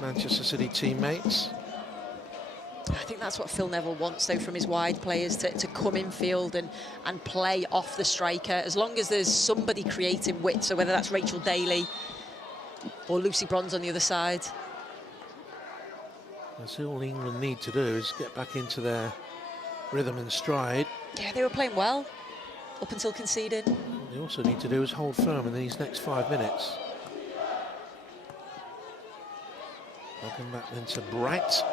Manchester City teammates. I think that's what Phil Neville wants, though, from his wide players, to come in field and play off the striker, as long as there's somebody creating width, so whether that's Rachel Daly or Lucy Bronze on the other side. That's all England need to do, is get back into their rhythm and stride. Yeah, they were playing well up until conceding. What they also need to do is hold firm in these next 5 minutes. Welcome back then to Bright.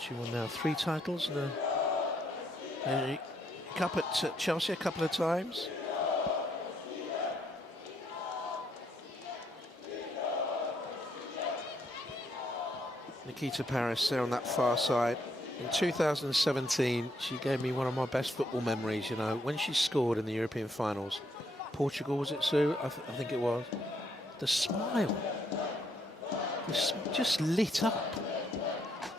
She won now 3 titles and a cup at Chelsea a couple of times. Nikita Paris there on that far side. In 2017, she gave me one of my best football memories, you know, when she scored in the European finals. Portugal, was it, Sue? I think it was. The smile. Just lit up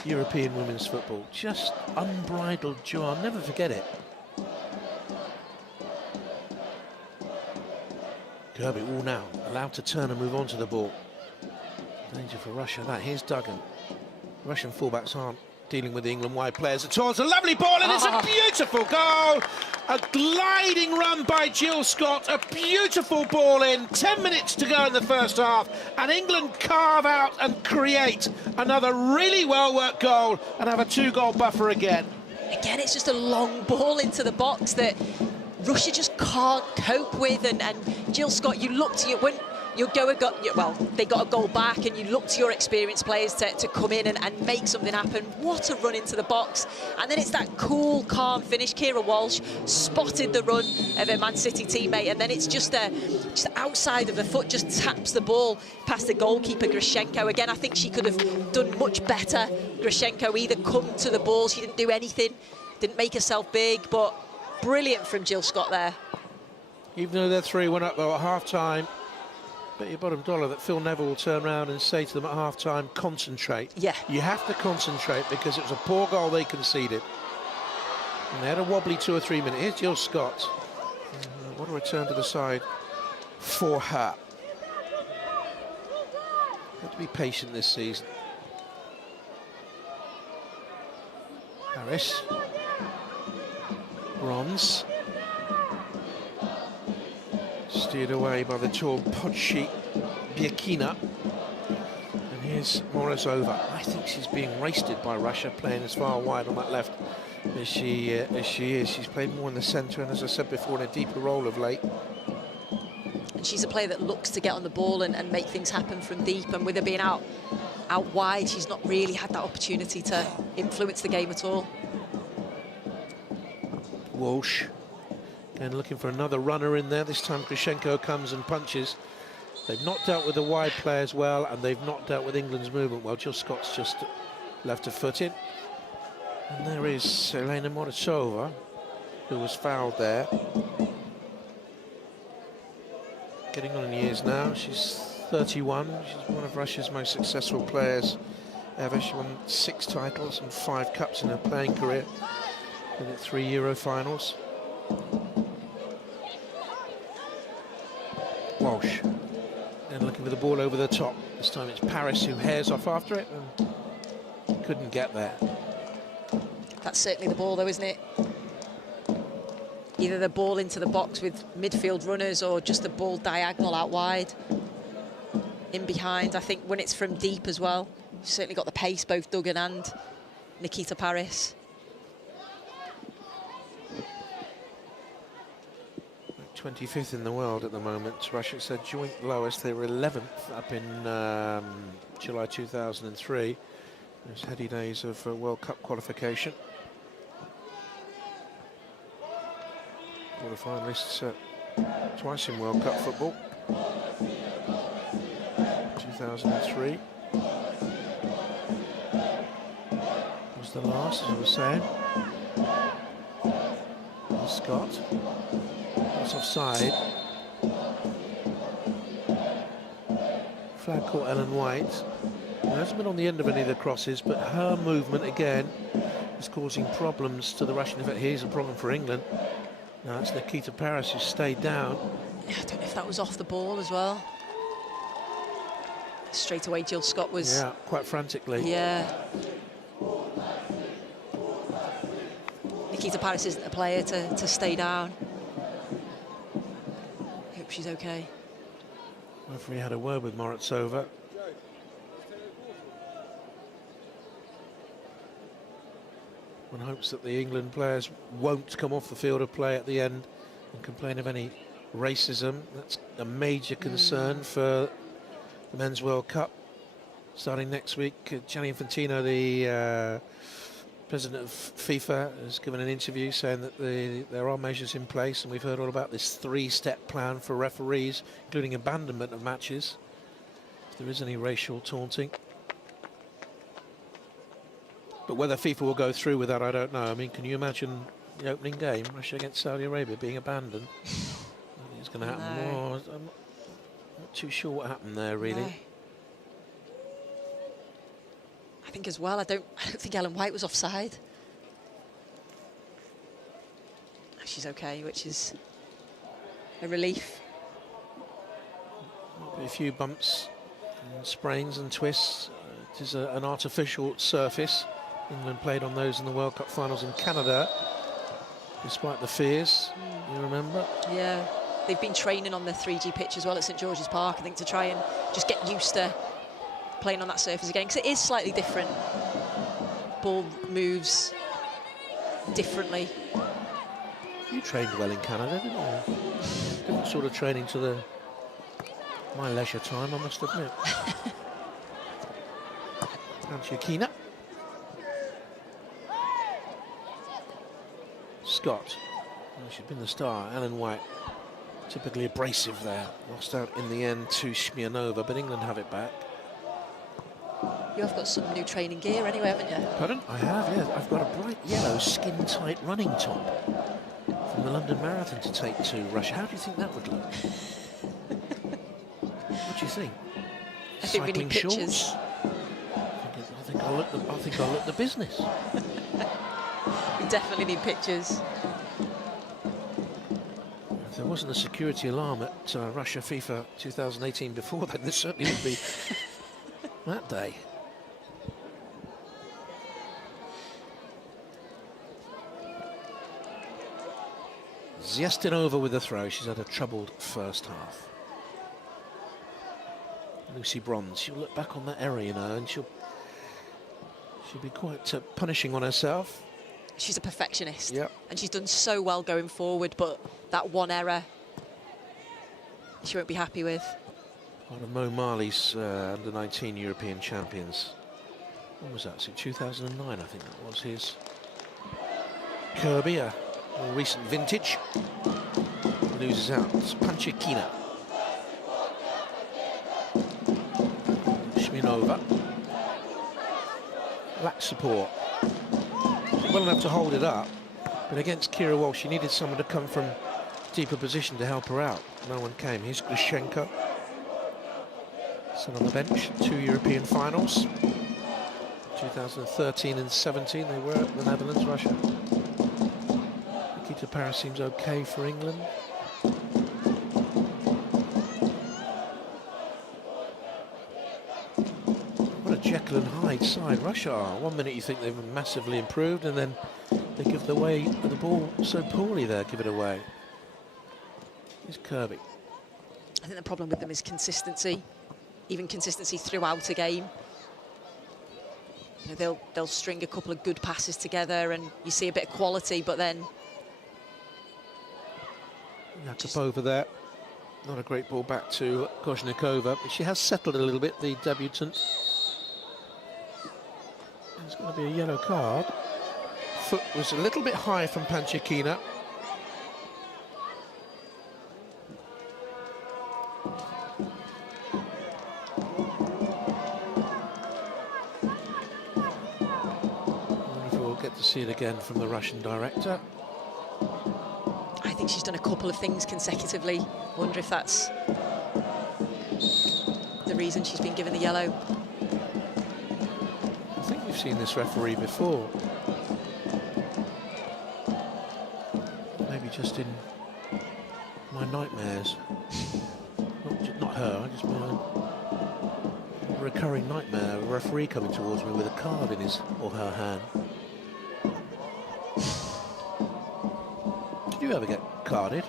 European women's football. Just unbridled joy. I'll never forget it. Kirby all now allowed to turn and move on to the ball. Danger for Russia. That here's Duggan. Russian fullbacks aren't dealing with the England wide players at all. It's a lovely ball and it's a beautiful goal. A gliding run by Jill Scott. A beautiful ball in. 10 minutes to go in the first half. And England carve out and create another really well-worked goal and have a 2-goal buffer again. Again, it's just a long ball into the box that Russia just can't cope with. And Jill Scott, you look to you when they got a goal back, and you look to your experienced players to come in and make something happen. What a run into the box. And then it's that cool, calm finish. Kira Walsh spotted the run of a Man City teammate, and then it's just outside of the foot, just taps the ball past the goalkeeper, Grushenko. Again, I think she could have done much better. Grushenko either come to the ball, she didn't do anything, didn't make herself big, but brilliant from Jill Scott there. Even though they're 3-1 up though at half-time, bet your bottom dollar that Phil Neville will turn around and say to them at half-time, concentrate. Yeah. You have to concentrate because it was a poor goal they conceded. And they had a wobbly 2 or 3 minutes. Here's Jill Scott. What a return to the side for her. Have to be patient this season. Harris. Bronze. Steered away by the tall Podshi Biekina. And here's Morozova. I think she's being rasted by Russia, playing as far wide on that left as she is. She's played more in the centre and, as I said before, in a deeper role of late. And she's a player that looks to get on the ball and make things happen from deep. And with her being out wide, she's not really had that opportunity to influence the game at all. Walsh. And looking for another runner in there. This time Grushenko comes and punches. They've not dealt with the wide players well, and they've not dealt with England's movement well. Jill Scott's just left a foot in. And there is Elena Morozova, who was fouled there. Getting on in years now. She's 31. She's one of Russia's most successful players ever. She won 6 titles and 5 cups in her playing career. Been at 3 Euro finals. Walsh, and looking for the ball over the top. This time it's Paris who hairs off after it and couldn't get there. That's certainly the ball though, isn't it? Either the ball into the box with midfield runners or just the ball diagonal out wide. In behind, I think when it's from deep as well. You've certainly got the pace, both Duggan and Nikita Paris. 25th in the world at the moment. Russia said joint lowest. They were 11th up in July 2003. Those heady days of World Cup qualification. Quarter-finalists twice in World Cup football. 2003 was the last, as I was saying. And Scott. That's offside. Flag caught Ellen White. It hasn't been on the end of any of the crosses, but her movement again is causing problems to the Russian. In fact, here's a problem for England. Now it's Nikita Paris who stayed down. I don't know if that was off the ball as well. Straight away, Jill Scott was... Yeah, quite frantically. Yeah. Nikita Paris isn't a player to stay down. Hope she's okay. Referee had a word with Morozova. One hopes that the England players won't come off the field of play at the end and complain of any racism. That's a major concern for the Men's World Cup starting next week. Gianni Infantino, the president of FIFA, has given an interview saying that there are measures in place, and we've heard all about this 3-step plan for referees, including abandonment of matches if there is any racial taunting. But whether FIFA will go through with that, I don't know. I mean, can you imagine the opening game, Russia against Saudi Arabia, being abandoned? I think it's going to happen. No. Oh, I'm not too sure what happened there, really. No. I think as well, I don't think Ellen White was offside. She's okay, which is a relief. Might be a few bumps and sprains and twists. It is an artificial surface. England played on those in the World Cup finals in Canada, despite the fears, you remember? Yeah, they've been training on the 3G pitch as well at St George's Park, I think, to try and just get used to playing on that surface again, because it is slightly different. Ball moves differently. You trained well in Canada, didn't you? Different sort of training to my leisure time, I must admit. Panchakina. Scott. Well, she's been the star. Ellen White, typically abrasive there. Lost out in the end to Smirnova, but England have it back. You have got some new training gear anyway, haven't you? Pardon? I have, yeah. I've got a bright yellow skin-tight running top from the London Marathon to take to Russia. How do you think that would look? What do you think? I think we need pictures. I think I'll look the business. We definitely need pictures. If there wasn't a security alarm at Russia FIFA 2018 before, then there certainly would be that day. Zestinova with the throw. She's had a troubled first half. Lucy Bronze, she'll look back on that error, you know, and she'll be quite punishing on herself. She's a perfectionist, Yep. and she's done so well going forward, but that one error she won't be happy with. Part of Mo Marley's under-19 European champions. When was that? Was it 2009? I think that was his. Kirby, a more recent vintage, loses out. It's Panchakina. Smirnova. Lacks support. Well enough to hold it up, but against Kira Walsh, she needed someone to come from deeper position to help her out. No one came. Here's Grishenko. Still on the bench. 2 European finals. 2013 and 17 they were at the Netherlands, Russia. Nikita Parris seems okay for England. What a Jekyll and Hyde side Russia are. 1 minute you think they've massively improved, and then they give the ball so poorly there, give it away. Here's Kirby. I think the problem with them is consistency, even consistency throughout a game. You know, they'll string a couple of good passes together and you see a bit of quality, but then... Yakupova there. Not a great ball back to Kozhnikova, but she has settled a little bit, the debutant. There's going to be a yellow card. Foot was a little bit high from Panchakina. We'll get to see it again from the Russian director. I think she's done a couple of things consecutively. I wonder if that's the reason she's been given the yellow. I think we've seen this referee before. Maybe just in my nightmares. Not her, I just mean a recurring nightmare. A referee coming towards me with a card in his or her hand. Did you ever get carded?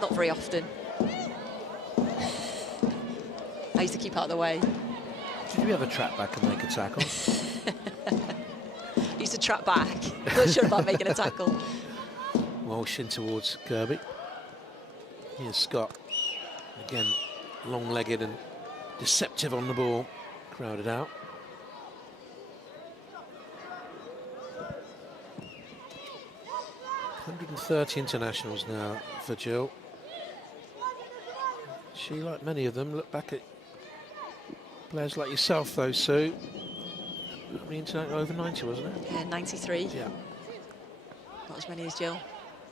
Not very often. I used to keep out of the way. Did you ever trap back and make a tackle? Used to trap back. Not sure about making a tackle. Walsh in towards Kirby. Here's Scott. Again, long-legged and deceptive on the ball. Crowded out. "130 internationals now for Jill. She, like many of them, look back at players like yourself, though, Sue. I mean, over 90, wasn't it? Yeah, 93. Yeah. Not as many as Jill.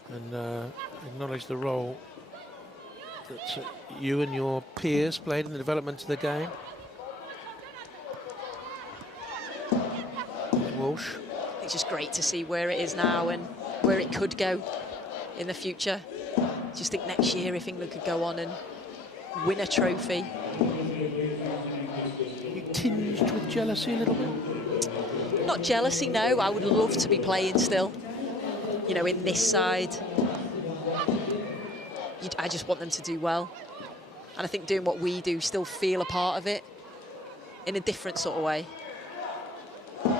And acknowledge the role that you and your peers played in the development of the game. Walsh. It's just great to see where it is now and where it could go in the future. Just think next year if England could go on and win a trophy. You tinged with jealousy a little bit? Not jealousy, no. I would love to be playing still, you know, in this side. I just want them to do well. And I think doing what we do, still feel a part of it in a different sort of way. You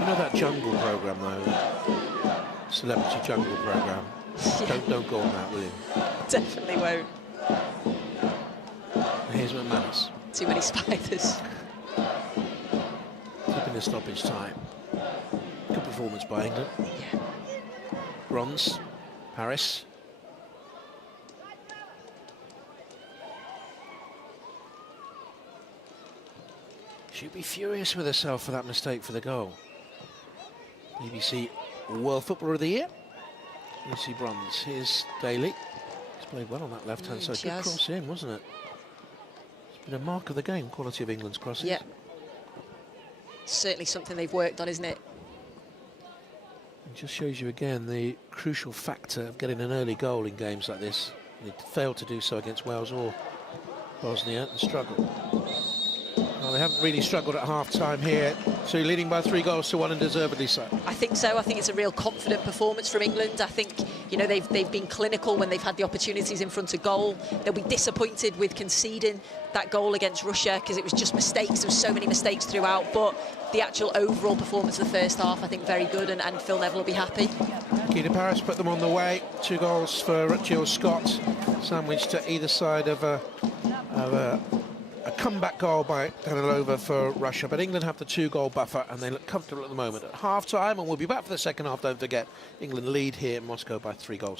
know that jungle programme, though? Celebrity jungle programme? Yeah. Don't go on that, will you? Definitely won't. Here's McManus. Too many spiders. Keeping the stoppage time. Good performance by England. Yeah. Bronze, Paris. She'd be furious with herself for that mistake for the goal. BBC World Footballer of the Year. Lucy Bronze. Here's Daly. She's played well on that left-hand side. She Good has. cross in, wasn't it? It's been a mark of the game, quality of England's crosses. Yeah. Certainly something they've worked on, isn't it? It just shows you again the crucial factor of getting an early goal in games like this. They failed to do so against Wales or Bosnia and struggled. Well, they haven't really struggled at half-time here, so leading by 3-1 and deservedly so. I think so. I think it's a real confident performance from England. I think, you know, they've been clinical when they've had the opportunities in front of goal. They'll be disappointed with conceding that goal against Russia because it was just mistakes. There were so many mistakes throughout, but the actual overall performance of the first half, I think, very good, and Phil Neville will be happy. Keita Paris put them on the way. 2 goals for Jill Scott, sandwiched to either side of a comeback goal by Danilova for Russia, but England have the 2-goal buffer and they look comfortable at the moment at half-time, and we'll be back for the second half. Don't forget, England lead here in Moscow by 3-1.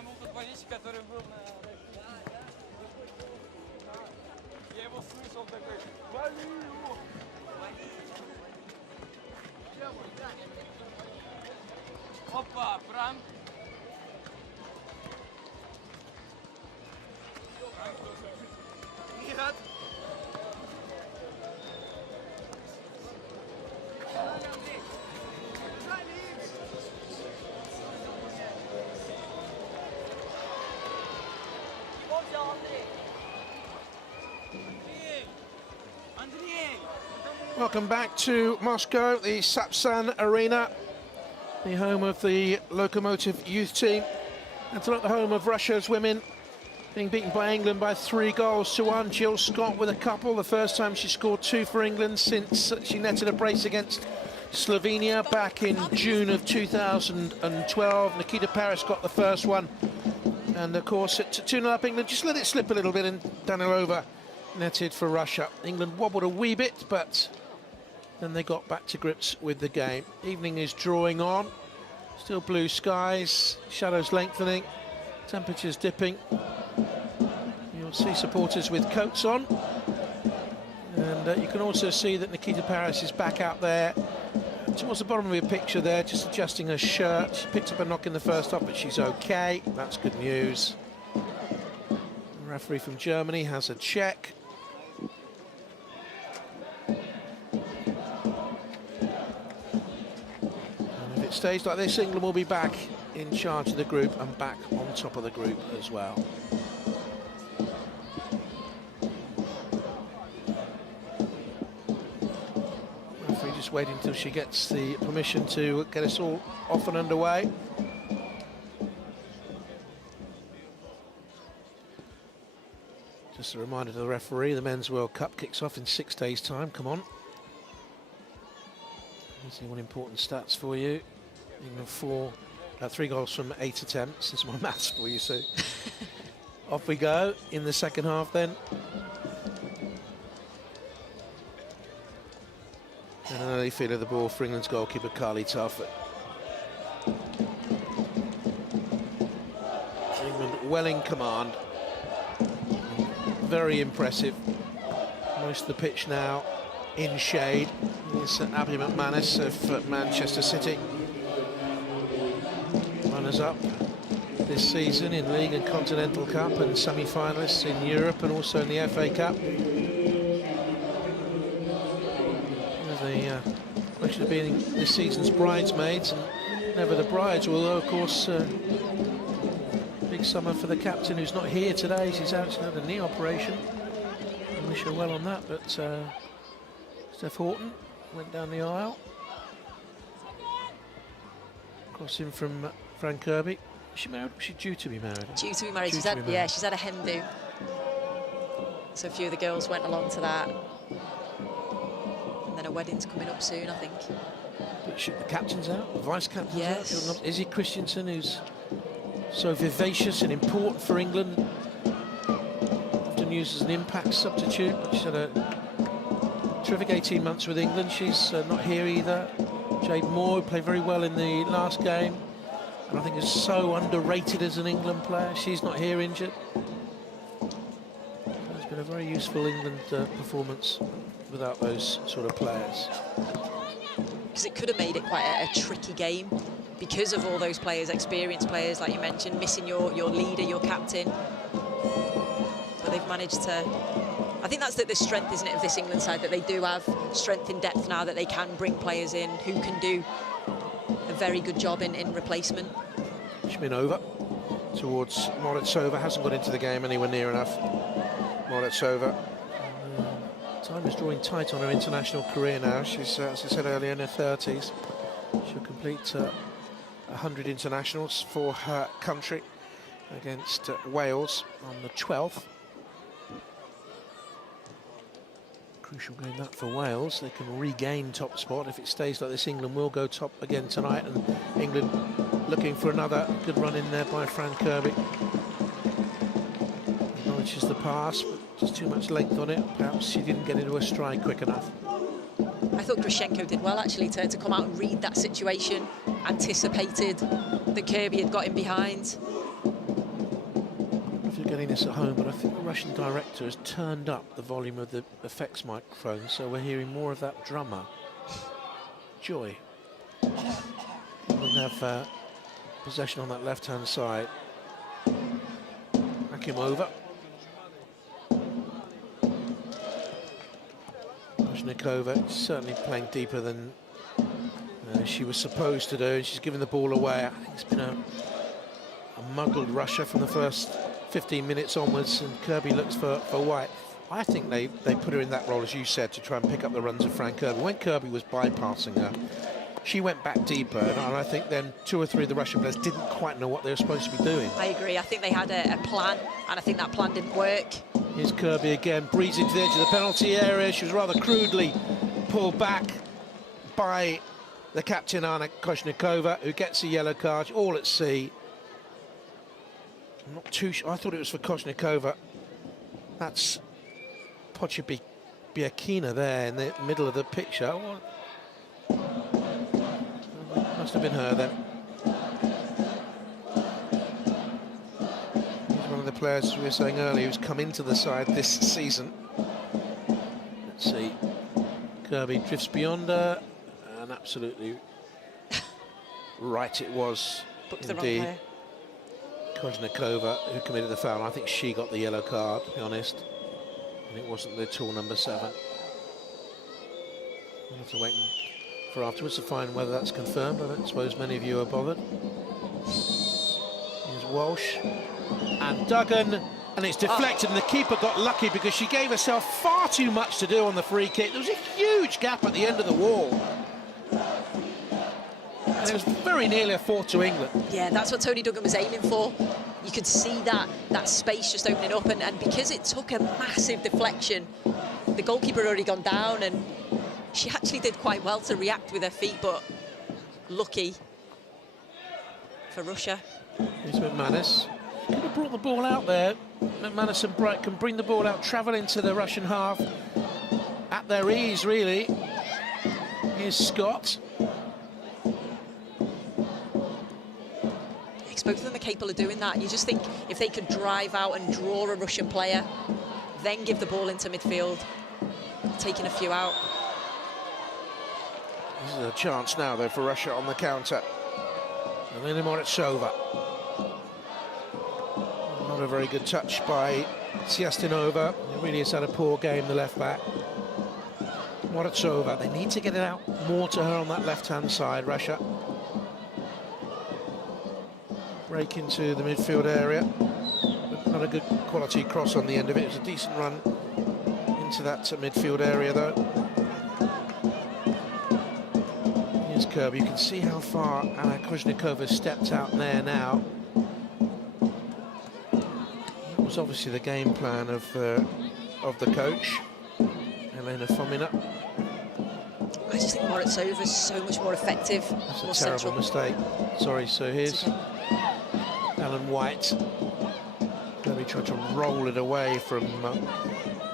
самому футболист, который был на... Я его слышал такой, вали его! Опа, Франк! Нет! Welcome back to Moscow, the Sapsan Arena, the home of the Lokomotiv youth team, and tonight the home of Russia's women, being beaten by England by 3-1. Jill Scott with a couple, the first time she scored 2 for England since she netted a brace against Slovenia back in June of 2012. Nikita Paris got the first one, and of course at 2-0 up England, just let it slip a little bit, and Danilova netted for Russia. England wobbled a wee bit, but then they got back to grips with the game. Evening is drawing on, still blue skies, shadows lengthening, temperatures dipping. You'll see supporters with coats on, and you can also see that Nikita Paris is back out there towards the bottom of your picture there, just adjusting her shirt. She picked up a knock in the first half, but she's okay. That's good news. The referee from Germany has a check. And if it stays like this, England will be back in charge of the group and back on top of the group as well. Referee just waiting until she gets the permission to get us all off and underway. Just a reminder to the referee, the Men's World Cup kicks off in 6 days' time. Come on. Here's one important stats for you. England 3 goals from 8 attempts. This is my maths for you, so off we go in the second half then. And an early feel of the ball for England's goalkeeper, Carly Telford. England well in command. Very impressive. Most of the pitch now in shade. It's Abby McManus of Manchester City. Runners up this season in League and Continental Cup, and semi-finalists in Europe and also in the FA Cup. The question of being this season's bridesmaids, and never the brides, although of course big summer for the captain, who's not here today. She's actually had a knee operation. I wish her well on that, but Steph Horton went down the aisle. Crossing from Fran Kirby. Is she married? Was she due to be married? Due to be married. She's had a hen do. So a few of the girls went along to that. And then a wedding's coming up soon, I think. But the captain's out, the vice captain's yes. out. Izzy Christiansen, who's so vivacious and important for England, often used as an impact substitute, but she's had a terrific 18 months with England. She's not here either. Jade Moore, who played very well in the last game, and I think is so underrated as an England player. She's not here, injured. It's been a very useful England performance without those sort of players. Because it could have made it quite a tricky game because of all those players, experienced players, like you mentioned, missing your leader, your captain. But they've managed to... I think that's the strength, isn't it, of this England side, that they do have strength in depth now, that they can bring players in who can do a very good job in replacement. Shminova towards Moritsova, hasn't got into the game anywhere near enough. Moritsova. Time is drawing tight on her international career now. She's, as I said earlier, in her 30s. She'll complete 100 internationals for her country against Wales on the 12th. Crucial game that for Wales. They can regain top spot. If it stays like this, England will go top again tonight, and England looking for another good run in there by Fran Kirby. Acknowledges the pass, but just too much length on it. Perhaps she didn't get into a stride quick enough. I thought Grushenko did well, actually, to come out and read that situation, anticipated that Kirby had got him behind. getting this at home, but I think the Russian director has turned up the volume of the effects microphone, so we're hearing more of that drummer. Joy. We'll have possession on that left-hand side. Back him over. Koshnikova certainly playing deeper than she was supposed to do, and she's given the ball away. I think it's been a muddled Russia from the first 15 minutes onwards, and Kirby looks for White. I think they put her in that role, as you said, to try and pick up the runs of Fran Kirby. When Kirby was bypassing her, she went back deeper, and I think then 2 or 3 of the Russian players didn't quite know what they were supposed to be doing. I agree. I think they had a plan, and I think that plan didn't work. Here's Kirby again, breezes into the edge of the penalty area. She was rather crudely pulled back by the captain, Anna Koshnikova, who gets a yellow card, all at sea. I'm not too sure. I thought it was for Koshnikova. That's Pochibiakina there in the middle of the picture. Must have been her then. He's one of the players we were saying earlier who's come into the side this season. Let's see. Kirby drifts beyond her, and absolutely right it was. Indeed. Koshnikova who committed the foul. I think she got the yellow card, to be honest, and it wasn't the tall number 7. We'll have to wait for afterwards to find whether that's confirmed. I don't suppose many of you are bothered. Here's Walsh and Duggan, and it's deflected, and the keeper got lucky because she gave herself far too much to do on the free kick. There was a huge gap at the end of the wall. And it was very nearly a 4 to England. Yeah, that's what Tony Duggan was aiming for. You could see that space just opening up, and because it took a massive deflection, the goalkeeper had already gone down, and she actually did quite well to react with her feet, but lucky for Russia. Here's McManus. Could have brought the ball out there. McManus and Bright can bring the ball out, travel into the Russian half at their ease, really. Here's Scott. Both of them are capable of doing that, and you just think if they could drive out and draw a Russian player, then give the ball into midfield, taking a few out. This is a chance now, though, for Russia on the counter. Elena Moritsova. Not a very good touch by Siastinova. It really has had a poor game, the left-back. Moritsova, they need to get it out more to her on that left-hand side, Russia. Break into the midfield area. Not a good quality cross on the end of it. It was a decent run into that midfield area, though. Here's Kirby. You can see how far Anna Koshnikova stepped out there now. That was obviously the game plan of the coach, Elena Fomina. I just think Moritsova is so much more effective. That's more a terrible central. mistake. Sorry, so here's Alan White. Kirby tried to roll it away from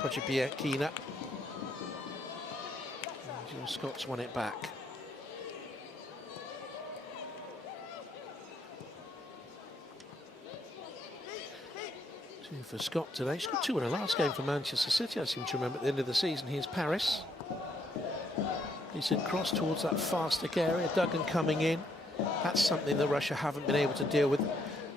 Pochibiakina. Jill Scott's won it back. Two for Scott today. She's got 2 in her last game for Manchester City, I seem to remember, at the end of the season. Here's Paris. Decent cross towards that far stick area. Duggan coming in. That's something that Russia haven't been able to deal with.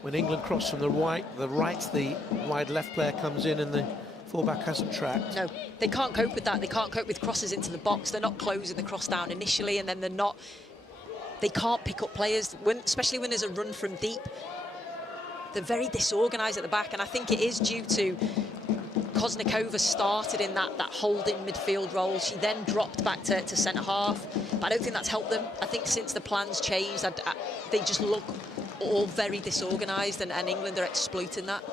When England cross from the right, the wide left player comes in and the fullback hasn't tracked. No, they can't cope with that. They can't cope with crosses into the box. They're not closing the cross down initially, and then they can't pick up players, especially when there's a run from deep. They're very disorganised at the back, and I think it is due to Koshnikova started in that holding midfield role. She then dropped back to centre half, but I don't think that's helped them. I think since the plans changed, they just look all very disorganised, and England are exploiting that.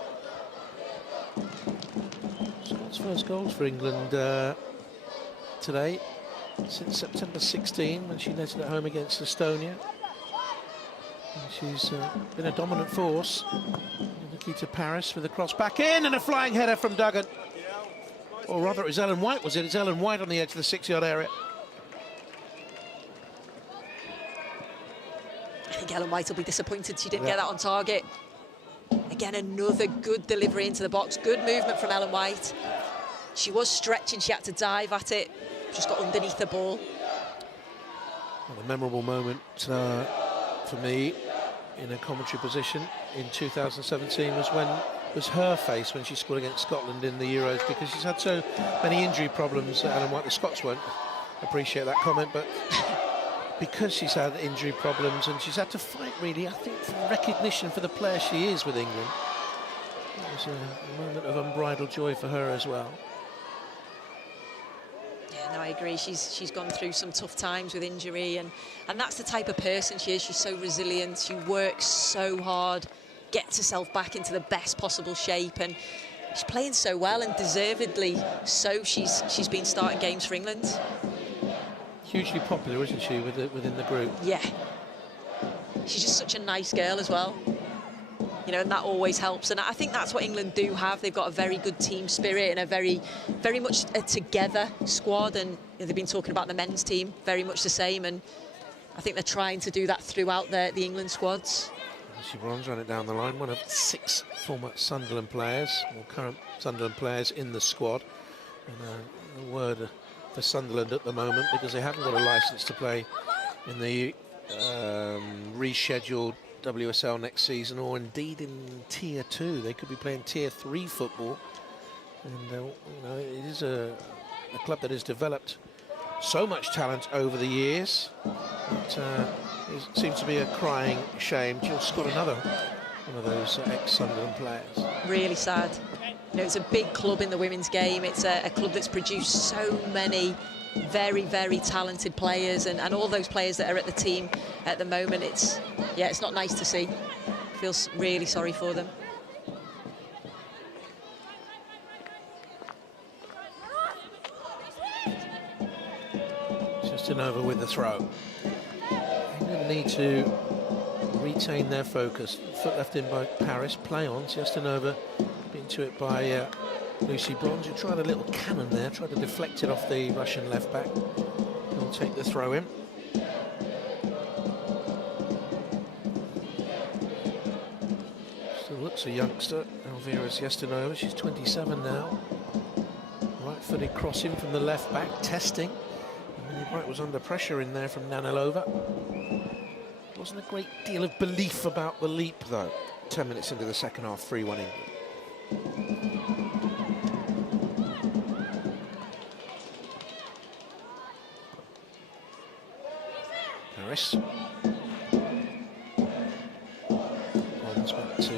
Scott's first goals for England today since September 16, when she netted at home against Estonia. And she's been a dominant force. Nikita Paris with a cross back in, and a flying header from Duggan. Or rather, it was Ellen White, was it? It's Ellen White on the edge of the 6-yard area. I think Ellen White will be disappointed she didn't get that on target. Again, another good delivery into the box. Good movement from Ellen White. She was stretching, she had to dive at it. Just got underneath the ball. Well, a memorable moment for me in a commentary position in 2017 was her face when she scored against Scotland in the Euros, because she's had so many injury problems. Ellen White, the Scots won't appreciate that comment, but because she's had injury problems and she's had to fight, really, I think, for recognition for the player she is with England. It was a moment of unbridled joy for her as well. Yeah, no, I agree. She's gone through some tough times with injury, and that's the type of person she is. She's so resilient. She works so hard, gets herself back into the best possible shape, and she's playing so well, and deservedly so. She's been starting games for England. Hugely popular, isn't she, within the group? Yeah. She's just such a nice girl as well. You know, and that always helps. And I think that's what England do have. They've got a very good team spirit and a very much a together squad. And you know, they've been talking about the men's team, very much the same. And I think they're trying to do that throughout the England squads. Lucy Bronze ran it down the line, one of 6 former Sunderland players, or current Sunderland players in the squad. And a word for Sunderland at the moment, because they haven't got a licence to play in the rescheduled WSL next season, or indeed in Tier 2. They could be playing Tier 3 football. And you know, it is a club that has developed so much talent over the years. But, it seems to be a crying shame. Jill Scott, another one of those ex-Sunderland players. Really sad. You know, it's a big club in the women's game. It's a club that's produced so many very, very talented players, and all those players that are at the team at the moment. It's not nice to see. Feels really sorry for them. Justinova with the throw. England need to retain their focus. Foot left in by Paris. Play on. Justinova being to it by Lucy Bronze, who tried a little cannon there, tried to deflect it off the Russian left back. He'll take the throw in. Still looks a youngster, Elvira Justinova. She's 27 now. Right-footed crossing from the left back, testing. Right, was under pressure in there from Nanilova. Wasn't a great deal of belief about the leap, though. 10 minutes into the second half, 3-1 England. Paris. Bronze back to...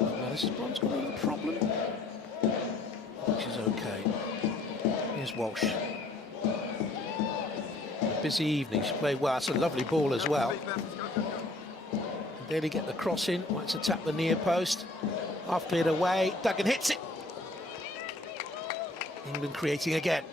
well, this is Bronze got a problem. Which is okay. Here's Walsh. Busy evening. She played well. That's a lovely ball as well. Daly get the cross in. Wants to tap the near post. Half cleared away. Duggan hits it. England creating again.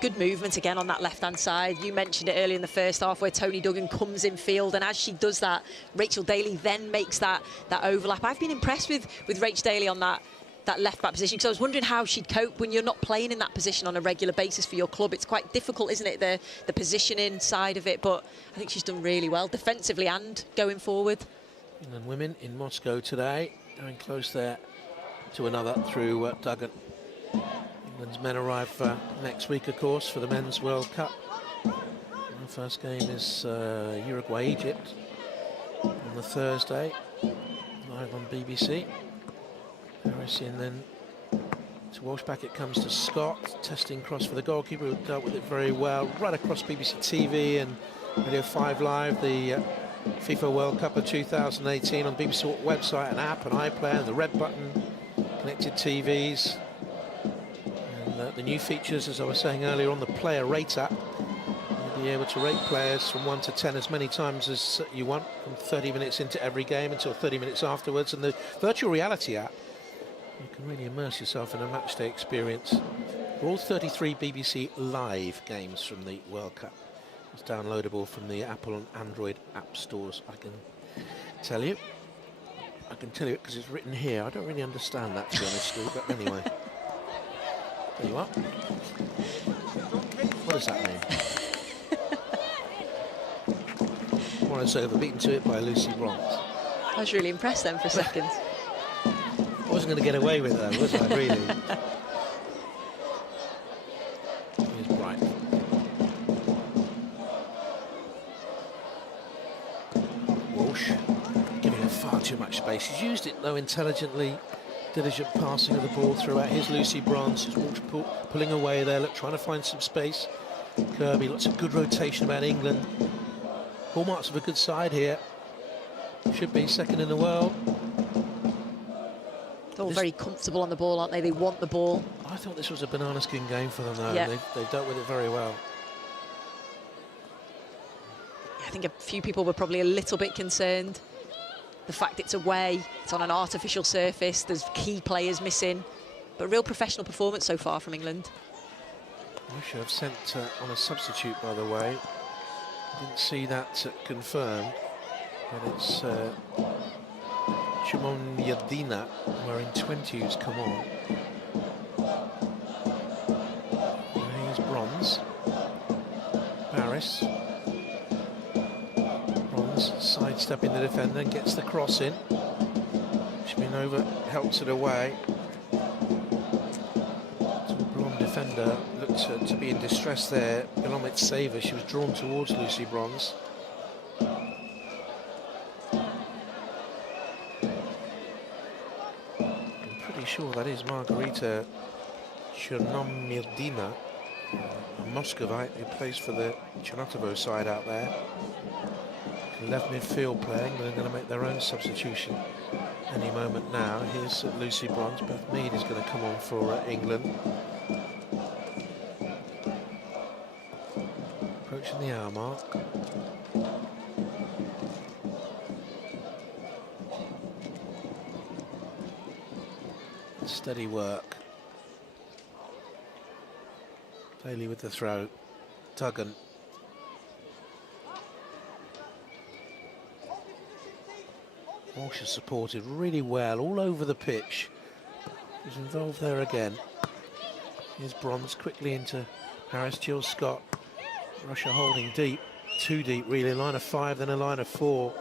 Good movement again on that left-hand side. You mentioned it earlier in the first half where Tony Duggan comes in field, and as she does that, Rachel Daly then makes that overlap. I've been impressed with Rach Daly on that left-back position, because I was wondering how she'd cope when you're not playing in that position on a regular basis for your club. It's quite difficult, isn't it, the positioning side of it, but I think she's done really well defensively and going forward. England women in Moscow today, going close there to another through Duggan. England's men arrive next week, of course, for the Men's World Cup. And the first game is Uruguay-Egypt on the Thursday, live on BBC. Paris in then to Walsh, back it comes to Scott, testing cross for the goalkeeper, who dealt with it very well, right across BBC TV and Radio 5 Live, the FIFA World Cup of 2018 on the BBC website and app and iPlayer, and the red button, connected TVs. And the new features, as I was saying earlier, on the player rate app. You'll be able to rate players from 1 to 10 as many times as you want, from 30 minutes into every game until 30 minutes afterwards. And the virtual reality app, you can really immerse yourself in a matchday experience for all 33 BBC live games from the World Cup. It's downloadable from the Apple and Android app stores, I can tell you. I can tell you it because it's written here. I don't really understand that, to be honest with you, but anyway. There you are. What does that mean? Morris over, beaten to it by Lucy Bronze. I was really impressed then for a second. I wasn't going to get away with that, was I, really? Here's Bright. Walsh giving her far too much space. He's used it, though, intelligently. Diligent passing of the ball throughout. Here's Lucy Bronze. She's Walsh pulling away there, look, trying to find some space. Kirby, lots of good rotation about England. Hallmarks of a good side here. Should be second in the world. They're all very comfortable on the ball, aren't they? They want the ball. I thought this was a banana skin game for them, though. Yeah. They've dealt with it very well. I think a few people were probably a little bit concerned. The fact it's away, it's on an artificial surface, there's key players missing. But real professional performance so far from England. Russia have sent on a substitute, by the way. Didn't see that confirmed, but it's Shimon Yadina wearing 20 who's come on. And here's Bronze. Paris. Bronze sidestepping the defender and gets the cross in. Shminova helps it away. Blonde defender looked to be in distress there. Ilomit Saver, she was drawn towards Lucy Bronze. Sure, that is Margarita Chernomirdina, a Muscovite who plays for the Chernotovo side out there. Left midfield playing, but they're going to make their own substitution any moment now. Here's Lucy Bronze. Beth Mead is going to come on for England. Approaching the hour mark. Steady work. Daly with the throw. Tuggan. Walsh is supported really well all over the pitch. He's involved there again. Here's Bronze quickly into Paris. Jill Scott. Russia holding deep. Too deep really. A line of 5, then a line of 4.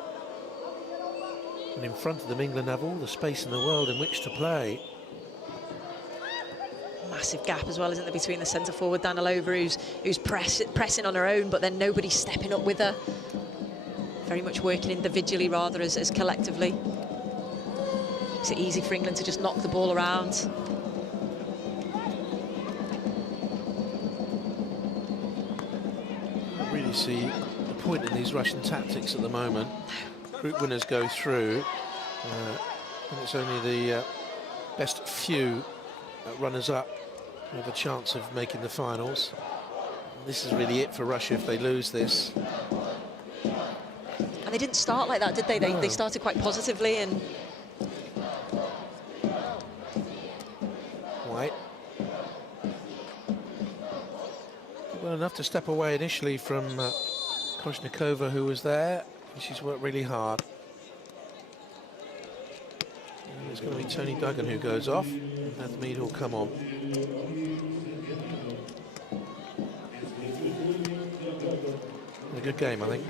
And in front of them, England have all the space in the world in which to play. Massive gap as well, isn't there, between the centre forward Danilova, who's pressing on her own, but then nobody's stepping up with her. Very much working individually rather as collectively. Makes it easy for England to just knock the ball around. I really see the point in these Russian tactics at the moment. Group winners go through, and it's only the best few runners-up who have a chance of making the finals. This is really it for Russia if they lose this. And they didn't start like that, did they? No. They started quite positively and... White. Well enough to step away initially from Koshnikova, who was there. She's worked really hard. And it's going to be Tony Duggan who goes off. Beth Mead will come on. A good game, I think.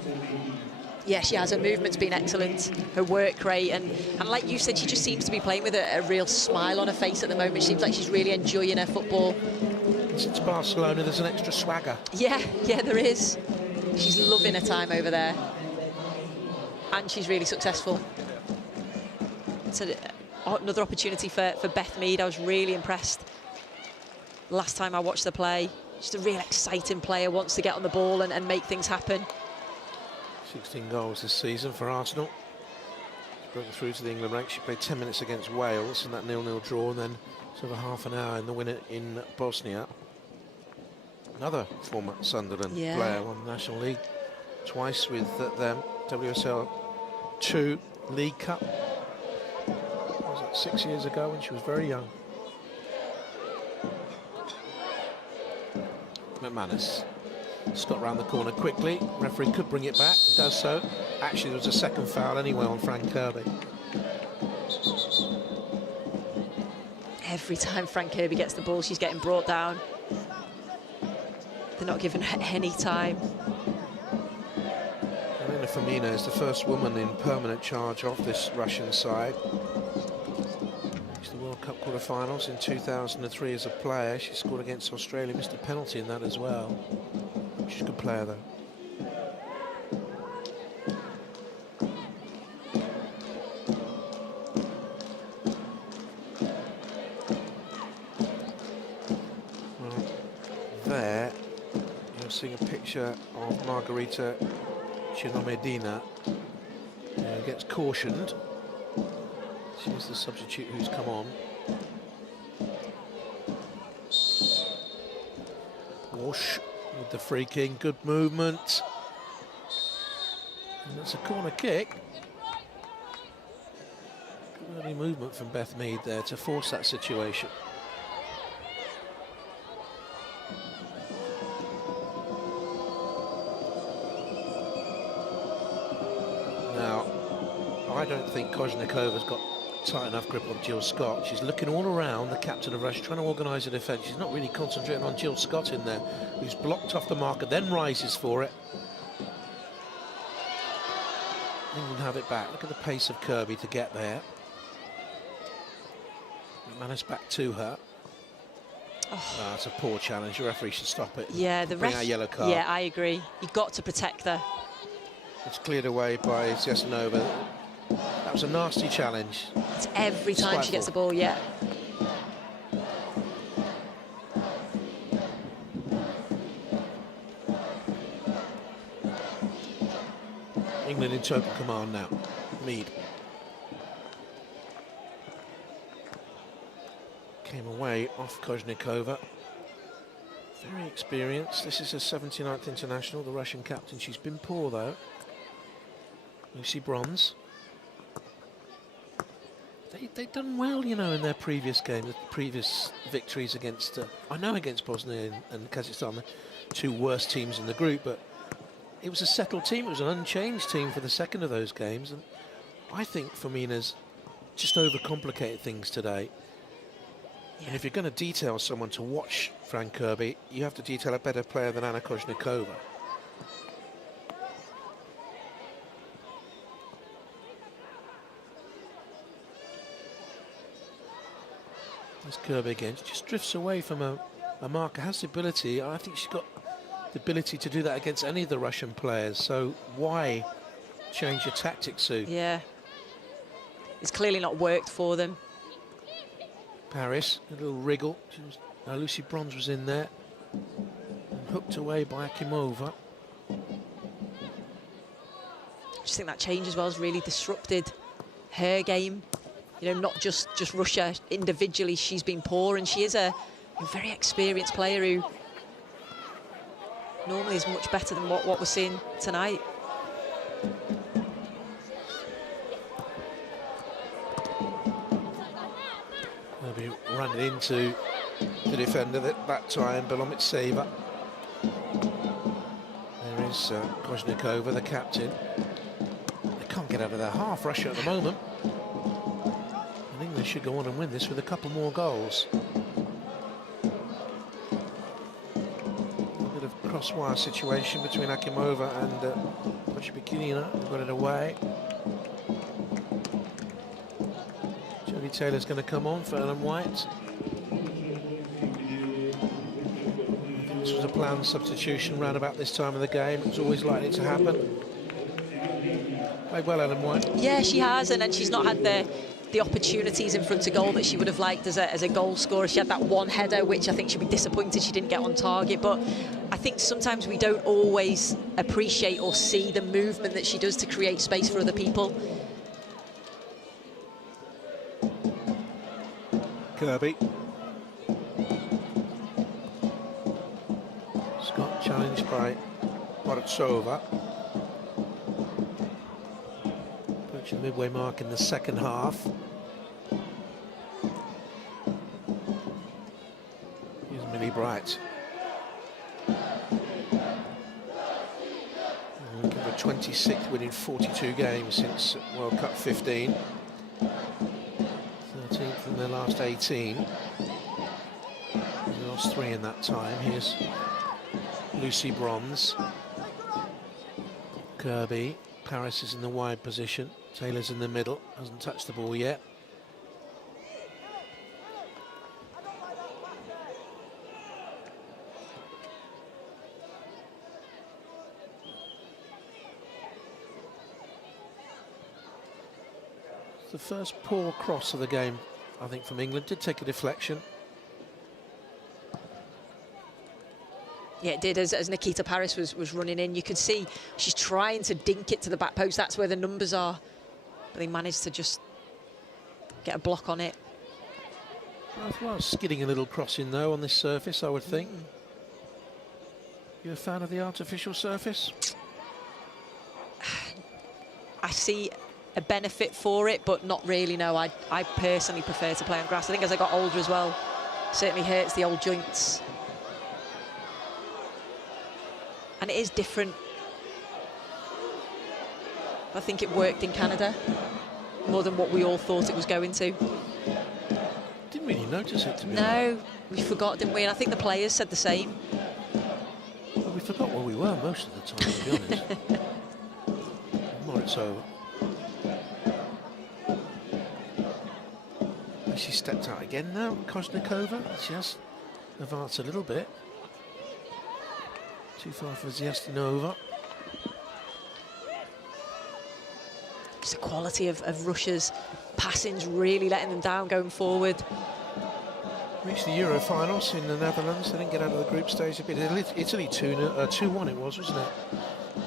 Yeah, she has. Her movement's been excellent. Her work rate, and like you said, she just seems to be playing with a real smile on her face at the moment. She seems like she's really enjoying her football. Since Barcelona, there's an extra swagger. Yeah, there is. She's loving her time over there. And she's really successful. It's another opportunity for Beth Mead. I was really impressed last time I watched her play. Just a real exciting player, wants to get on the ball and make things happen. 16 goals this season for Arsenal. She's broken through to the England ranks. She played 10 minutes against Wales in that 0-0 draw, and then sort of half an hour in the winner in Bosnia. Another former Sunderland player, won the National League twice with them. WSL 2 League Cup. Was it 6 years ago when she was very young? McManus. Scott round the corner quickly. Referee could bring it back, does so. Actually, there was a second foul anyway on Frank Kirby. Every time Frank Kirby gets the ball, she's getting brought down. They're not giving her any time. And in a Femina is the first woman in permanent charge of this Russian side. Reached the World Cup quarterfinals in 2003 as a player. She scored against Australia, missed a penalty in that as well. She's a good player though. Well, there you're seeing a picture of Margarita Chinomedina, who gets cautioned. She's the substitute who's come on. Walsh with the free kick, good movement. And that's a corner kick. Good early movement from Beth Mead there to force that situation. Now, I don't think Kozhnikova's got tight enough grip on Jill Scott. She's looking all around, the captain of Russia, trying to organise a defence. She's not really concentrating on Jill Scott in there, who's blocked off the marker, then rises for it. England have it back. Look at the pace of Kirby to get there. McManus back to her. Oh, it's a poor challenge. The referee should stop it. Yeah, the bring out a yellow card. Yeah, I agree. You've got to protect her. It's cleared away by Zesnova. That was a nasty challenge. It's every time she gets the ball, yeah. England in total command now. Mead. Came away off Kozhnikova. Very experienced. This is her 79th international, the Russian captain. She's been poor though. Lucy Bronze. They've done well, you know, in their previous game, the previous victories against, I know against Bosnia and Kazakhstan, the two worst teams in the group, but it was a settled team, it was an unchanged team for the second of those games, and I think Femina's just overcomplicated things today. Yeah. And if you're going to detail someone to watch Fran Kirby, you have to detail a better player than Anna Kozhnikova. There's Kirby again. She just drifts away from a marker. Has the ability. I think she's got the ability to do that against any of the Russian players. So why change your tactics, Sue? Yeah. It's clearly not worked for them. Paris, a little wriggle. Lucy Bronze was in there. And hooked away by Akimova. I just think that change as well has really disrupted her game. You know, not just Russia individually, she's been poor, and she is a very experienced player who normally is much better than what we're seeing tonight. They'll be running into the defender that time, Belomitseva. There is Kozhnikova, the captain. They can't get out of their half, Russia, at the moment. I think they should go on and win this with a couple more goals. A bit of crosswire situation between Akimova and Pochbikina. Got it away. Jodie Taylor's going to come on for Ellen White. This was a planned substitution round about this time of the game. It was always likely to happen. Played well, Ellen White. Yeah, she has, and then she's not had the opportunities in front of goal that she would have liked as a goal scorer. She had that one header, which I think she'd be disappointed she didn't get on target, but I think sometimes we don't always appreciate or see the movement that she does to create space for other people. Kirby. Scott challenged by Borisova. Approaching the midway mark in the second half. Here's Millie Bright. Looking for a 26th win in 42 games since World Cup 15. 13th in their last 18. They lost 3 in that time. Here's Lucy Bronze. Kirby. Paris is in the wide position. Taylor's in the middle, hasn't touched the ball yet. It's the first poor cross of the game, I think, from England. Did take a deflection. Yeah, it did. As Nikita Paris was running in, you could see she's trying to dink it to the back post. That's where the numbers are. But they managed to just get a block on it. Well, skidding a little crossing, though, on this surface, I would think. You a fan of the artificial surface? I see a benefit for it, but not really, no. I personally prefer to play on grass. I think as I got older as well, certainly hurts the old joints. And it is different. I think it worked in Canada more than what we all thought it was going to. Didn't really notice it, to be honest. No, we forgot, didn't we? And I think the players said the same. Well, we forgot where we were most of the time, to be honest. More it's over. She stepped out again now, Koznikova. She has advanced a little bit. Too far for Ziyastinova. Just the quality of Russia's passing's really letting them down going forward. Reached the Euro finals in the Netherlands. They didn't get out of the group stage. They beat Italy 2-1 it was, wasn't it?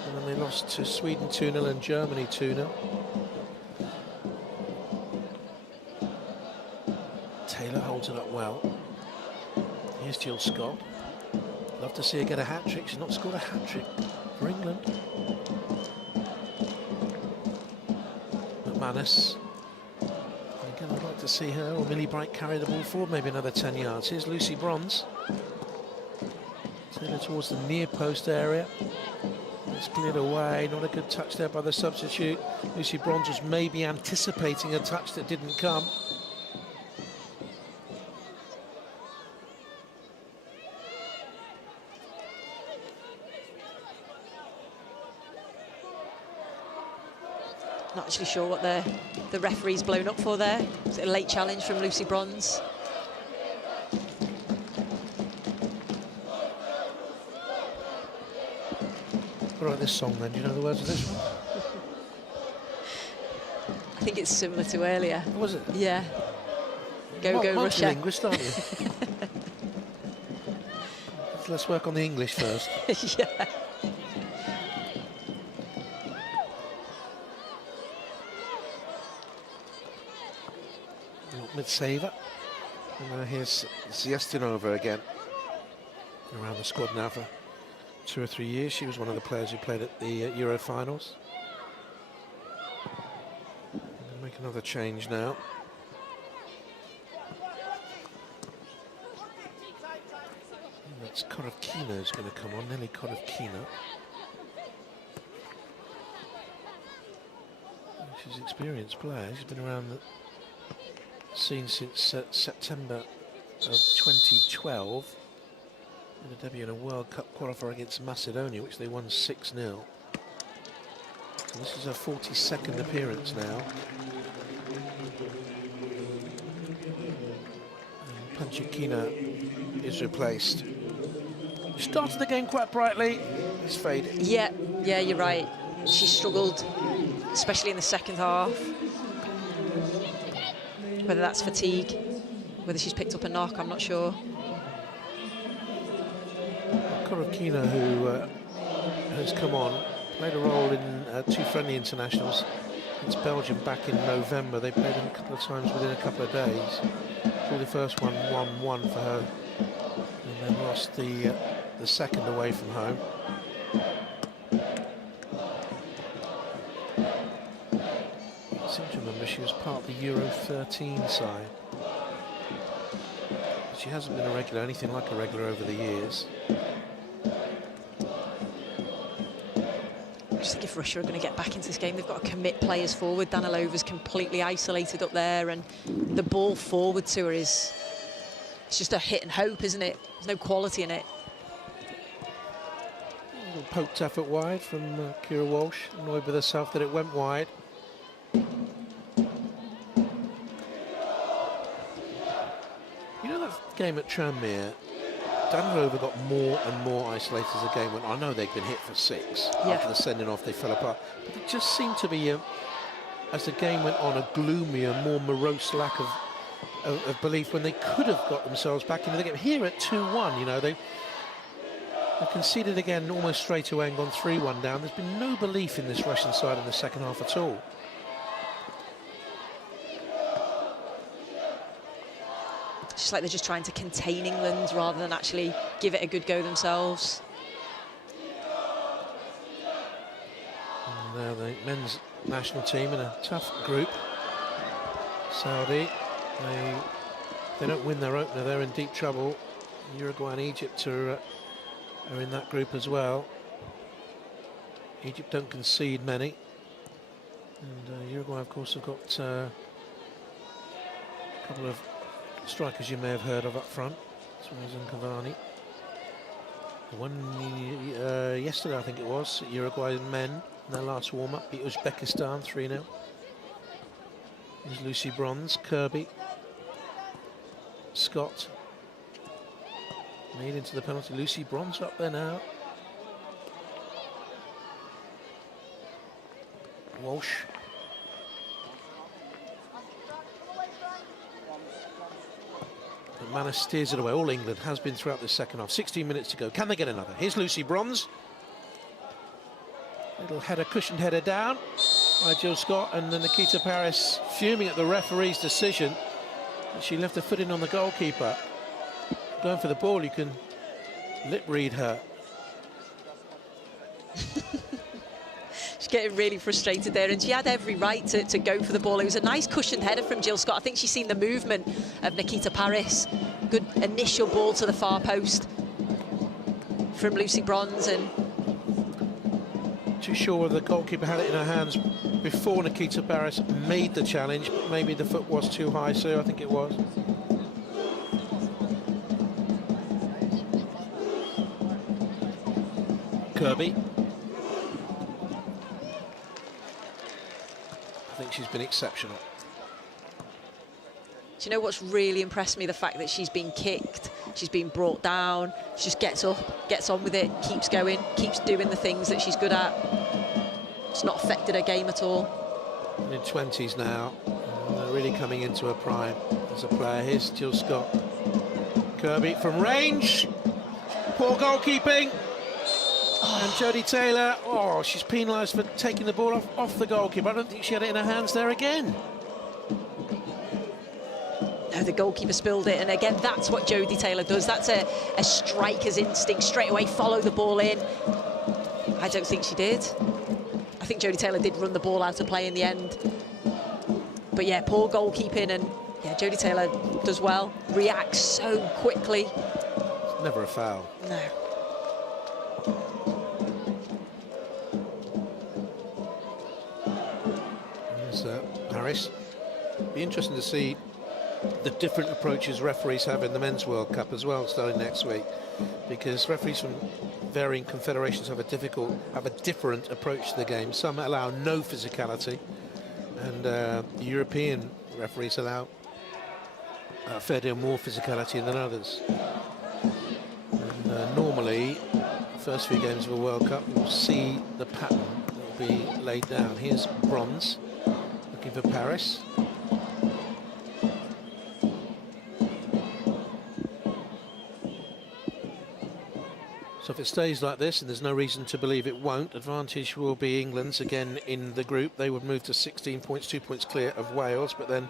And then they lost to Sweden 2-0 and Germany 2-0. Taylor holds it up well. Here's Jill Scott. Love to see her get a hat-trick. She's not scored a hat-trick for England. McManus. Again, I'd like to see her or Millie Bright carry the ball forward, maybe another 10 yards. Here's Lucy Bronze. Taylor towards the near post area. It's cleared away. Not a good touch there by the substitute. Lucy Bronze was maybe anticipating a touch that didn't come. Not actually sure what the referee's blown up for there. Is it a late challenge from Lucy Bronze? What about this song then? Do you know the words of this one? I think it's similar to earlier. What was it? Yeah. Go, go, Russia. Linguist, aren't you? Let's work on the English first. Yeah. Mid-saver. And here's Ziyastinova again. Around the squad now for 2 or 3 years. She was one of the players who played at the Euro finals. Make another change now. And that's Korov-Kina who's going to come on. Nelly Korov-Kina. She's an experienced player. She's been around the scene since September of 2012. In a debut in a World Cup qualifier against Macedonia, which they won 6-0. So this is her 42nd appearance now. And Panchikina is replaced. Started the game quite brightly. It's faded. Yeah, you're right. She struggled, especially in the second half. Whether that's fatigue, whether she's picked up a knock, I'm not sure. Korov-Kina, who has come on, played a role in 2 friendly internationals against Belgium back in November. They played him a couple of times within a couple of days. Drew the first one 1-1 for her, and then lost the second away from home. I seem to remember she was part of the Euro 13 side. She hasn't been a regular, anything like a regular over the years. I just think if Russia are going to get back into this game, they've got to commit players forward. Danilova's completely isolated up there, and the ball forward to her it's just a hit and hope, isn't it? There's no quality in it. Poked effort wide from Kira Walsh, annoyed with herself that it went wide. You know that game at Tranmere, Danilova got more and more isolated as the game went on. I know they'd been hit for 6 after the sending off, they fell apart. But it just seemed to be, as the game went on, a gloomier, more morose lack of belief when they could have got themselves back into the game. Here at 2-1, you know, they conceded again almost straight away and gone 3-1 down. There's been no belief in this Russian side in the second half at all. It's just like they're just trying to contain England rather than actually give it a good go themselves. And the men's national team in a tough group. Saudi, they don't win their opener, they're in deep trouble. Uruguay and Egypt are in that group as well. Egypt don't concede many. And Uruguay, of course, have got a couple of strikers you may have heard of up front, Suarez and Cavani. The one yesterday, I think it was, Uruguay men in their last warm-up beat Uzbekistan 3-0. Here's Lucy Bronze, Kirby, Scott. Made into the penalty. Lucy Bronze up there now. Walsh. But Manor steers it away. All England has been throughout this second half. 16 minutes to go. Can they get another? Here's Lucy Bronze. Little header, cushioned header down by Jill Scott, and then Nikita Paris fuming at the referee's decision. She left her foot in on the goalkeeper. Going for the ball, you can lip read her. She's getting really frustrated there, and she had every right to go for the ball. It was a nice cushioned header from Jill Scott. I think she's seen the movement of Nikita Paris. Good initial ball to the far post from Lucy Bronze, and Too sure whether the goalkeeper had it in her hands before Nikita Paris made the challenge, but maybe the foot was too high, so I think it was. Kirby. I think she's been exceptional. do you know what's really impressed me? The fact that she's been kicked, she's been brought down, she just gets up, gets on with it, keeps going, keeps doing the things that she's good at. It's not affected her game at all. Mid-20s now, really coming into her prime as a player. Here's Jill Scott. Kirby from range. Poor goalkeeping. And Jodie Taylor, she's penalised for taking the ball off the goalkeeper. I don't think she had it in her hands there again. No, the goalkeeper spilled it, and again, that's what Jodie Taylor does. That's a striker's instinct, straight away follow the ball in. I don't think she did. I think Jodie Taylor did run the ball out of play in the end. But yeah, poor goalkeeping, and yeah, Jodie Taylor does well, reacts so quickly. It's never a foul. No. There's Harris. Be interesting to see the different approaches referees have in the Men's World Cup as well, starting next week, because referees from varying confederations have a different approach to the game. Some allow no physicality, and European referees allow a fair deal more physicality than others. And normally, first few games of a World Cup, you'll see the pattern that will be laid down. Here's Bronze, looking for Paris. So if it stays like this, and there's no reason to believe it won't, advantage will be England's again in the group. They would move to 16 points, 2 points clear of Wales, but then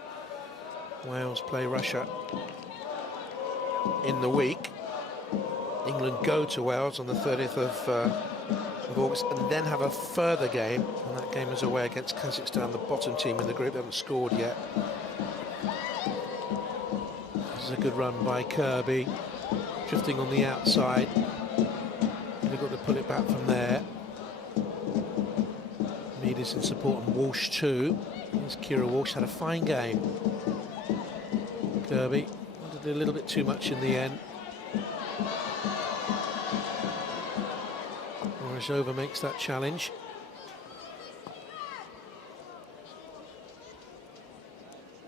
Wales play Russia in the week. England go to Wales on the 30th of August, and then have a further game, and that game is away against Kazakhstan, the bottom team in the group. They haven't scored yet. This is a good run by Kirby, drifting on the outside. They've got to pull it back from there. Mead is in support, and Walsh too. Here's Kira Walsh, had a fine game. Kirby wanted to do a little bit too much in the end. Tarashova makes that challenge.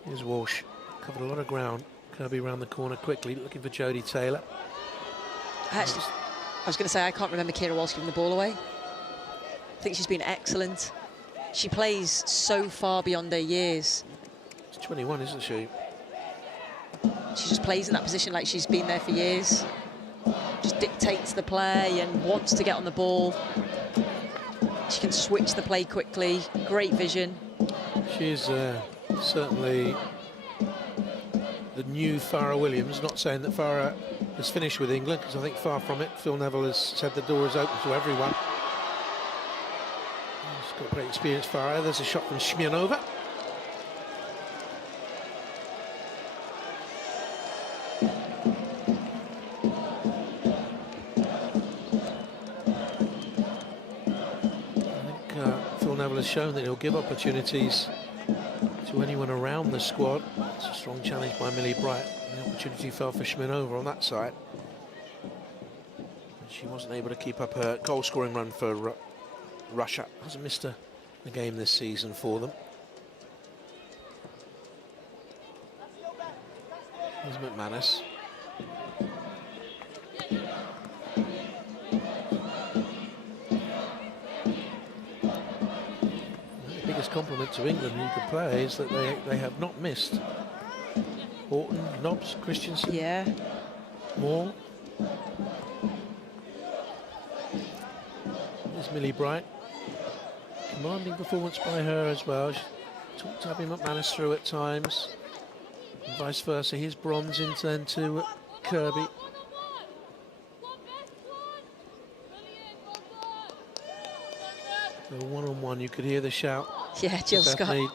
Here's Walsh, covered a lot of ground. Kirby around the corner quickly, looking for Jodie Taylor. I was going to say, I can't remember Kira Walsh giving the ball away. I think she's been excellent. She plays so far beyond her years. She's 21, isn't she? She just plays in that position like she's been there for years. Just dictates the play and wants to get on the ball. She can switch the play quickly, great vision. She's certainly the new Farah Williams. Not saying that Farah has finished with England, because I think far from it. Phil Neville has said the door is open to everyone. She's got great experience, Farah. There's a shot from Smirnova. Phil Neville has shown that he'll give opportunities to anyone around the squad. It's a strong challenge by Millie Bright. The opportunity fell for Smirnova on that side. And she wasn't able to keep up her goal-scoring run for Russia. Hasn't missed a game this season for them. Here's McManus. The biggest compliment to England you could play is that they have not missed. Horton, Nobbs, Christensen, Yeah. Moore. There's Millie Bright. Commanding performance by her as well. She talked Abby McManus through at times. And vice versa. Here's Bronze into then to Kirby. So one-on-one, you could hear the shout. Yeah, Jill Beth Scott. Mead.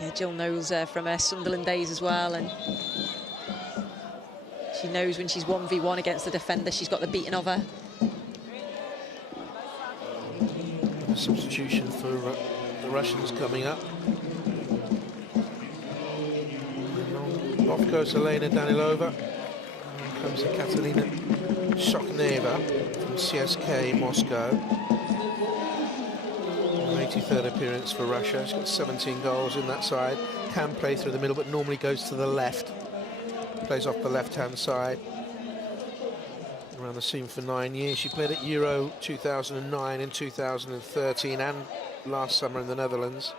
Yeah, Jill knows from her Sunderland days as well, and she knows when she's 1v1 against the defender, she's got the beating of her. A substitution for the Russians coming up. Off goes Elena Danilova. On comes Katerina Shokhneva from CSK Moscow. 83rd appearance for Russia. She's got 17 goals in that side. Can play through the middle, but normally goes to the left. Plays off the left-hand side. Around the scene for 9 years. She played at Euro 2009 and 2013 and last summer in the Netherlands.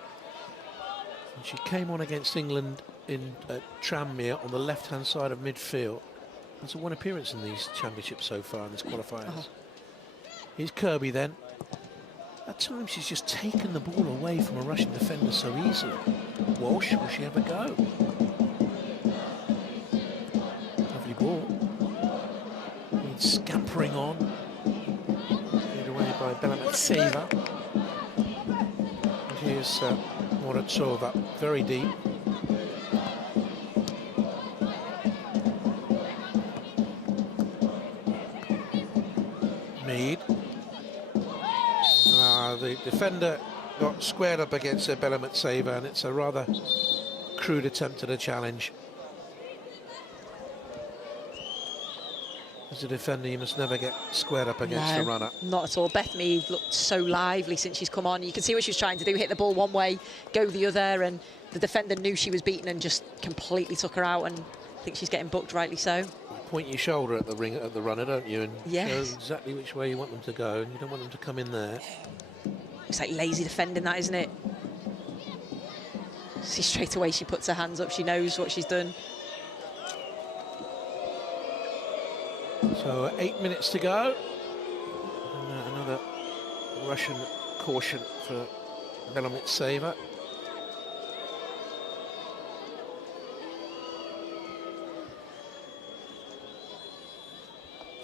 And she came on against England in Tranmere on the left-hand side of midfield. There's one appearance in these championships so far in this qualifiers. Oh. Here's Kirby then. At times she's just taken the ball away from a Russian defender so easily. Walsh, will she ever go? Lovely ball. It's scampering on. Made away by Belamatseva. And here's Morozova, very deep. Mead. The defender got squared up against Belamatseva, and it's a rather crude attempt at a challenge. As a defender, you must never get squared up against a runner. Not at all. Beth Mead looked so lively since she's come on. You can see what she was trying to do, hit the ball one way, go the other, and the defender knew she was beaten and just completely took her out, and I think she's getting booked, rightly so. You point your shoulder at the runner, don't you, and Yes. show exactly which way you want them to go, and you don't want them to come in there. It's like lazy defending, that, isn't it? See straight away she puts her hands up, she knows what she's done. So 8 minutes to go. And another Russian caution for Belamatseva.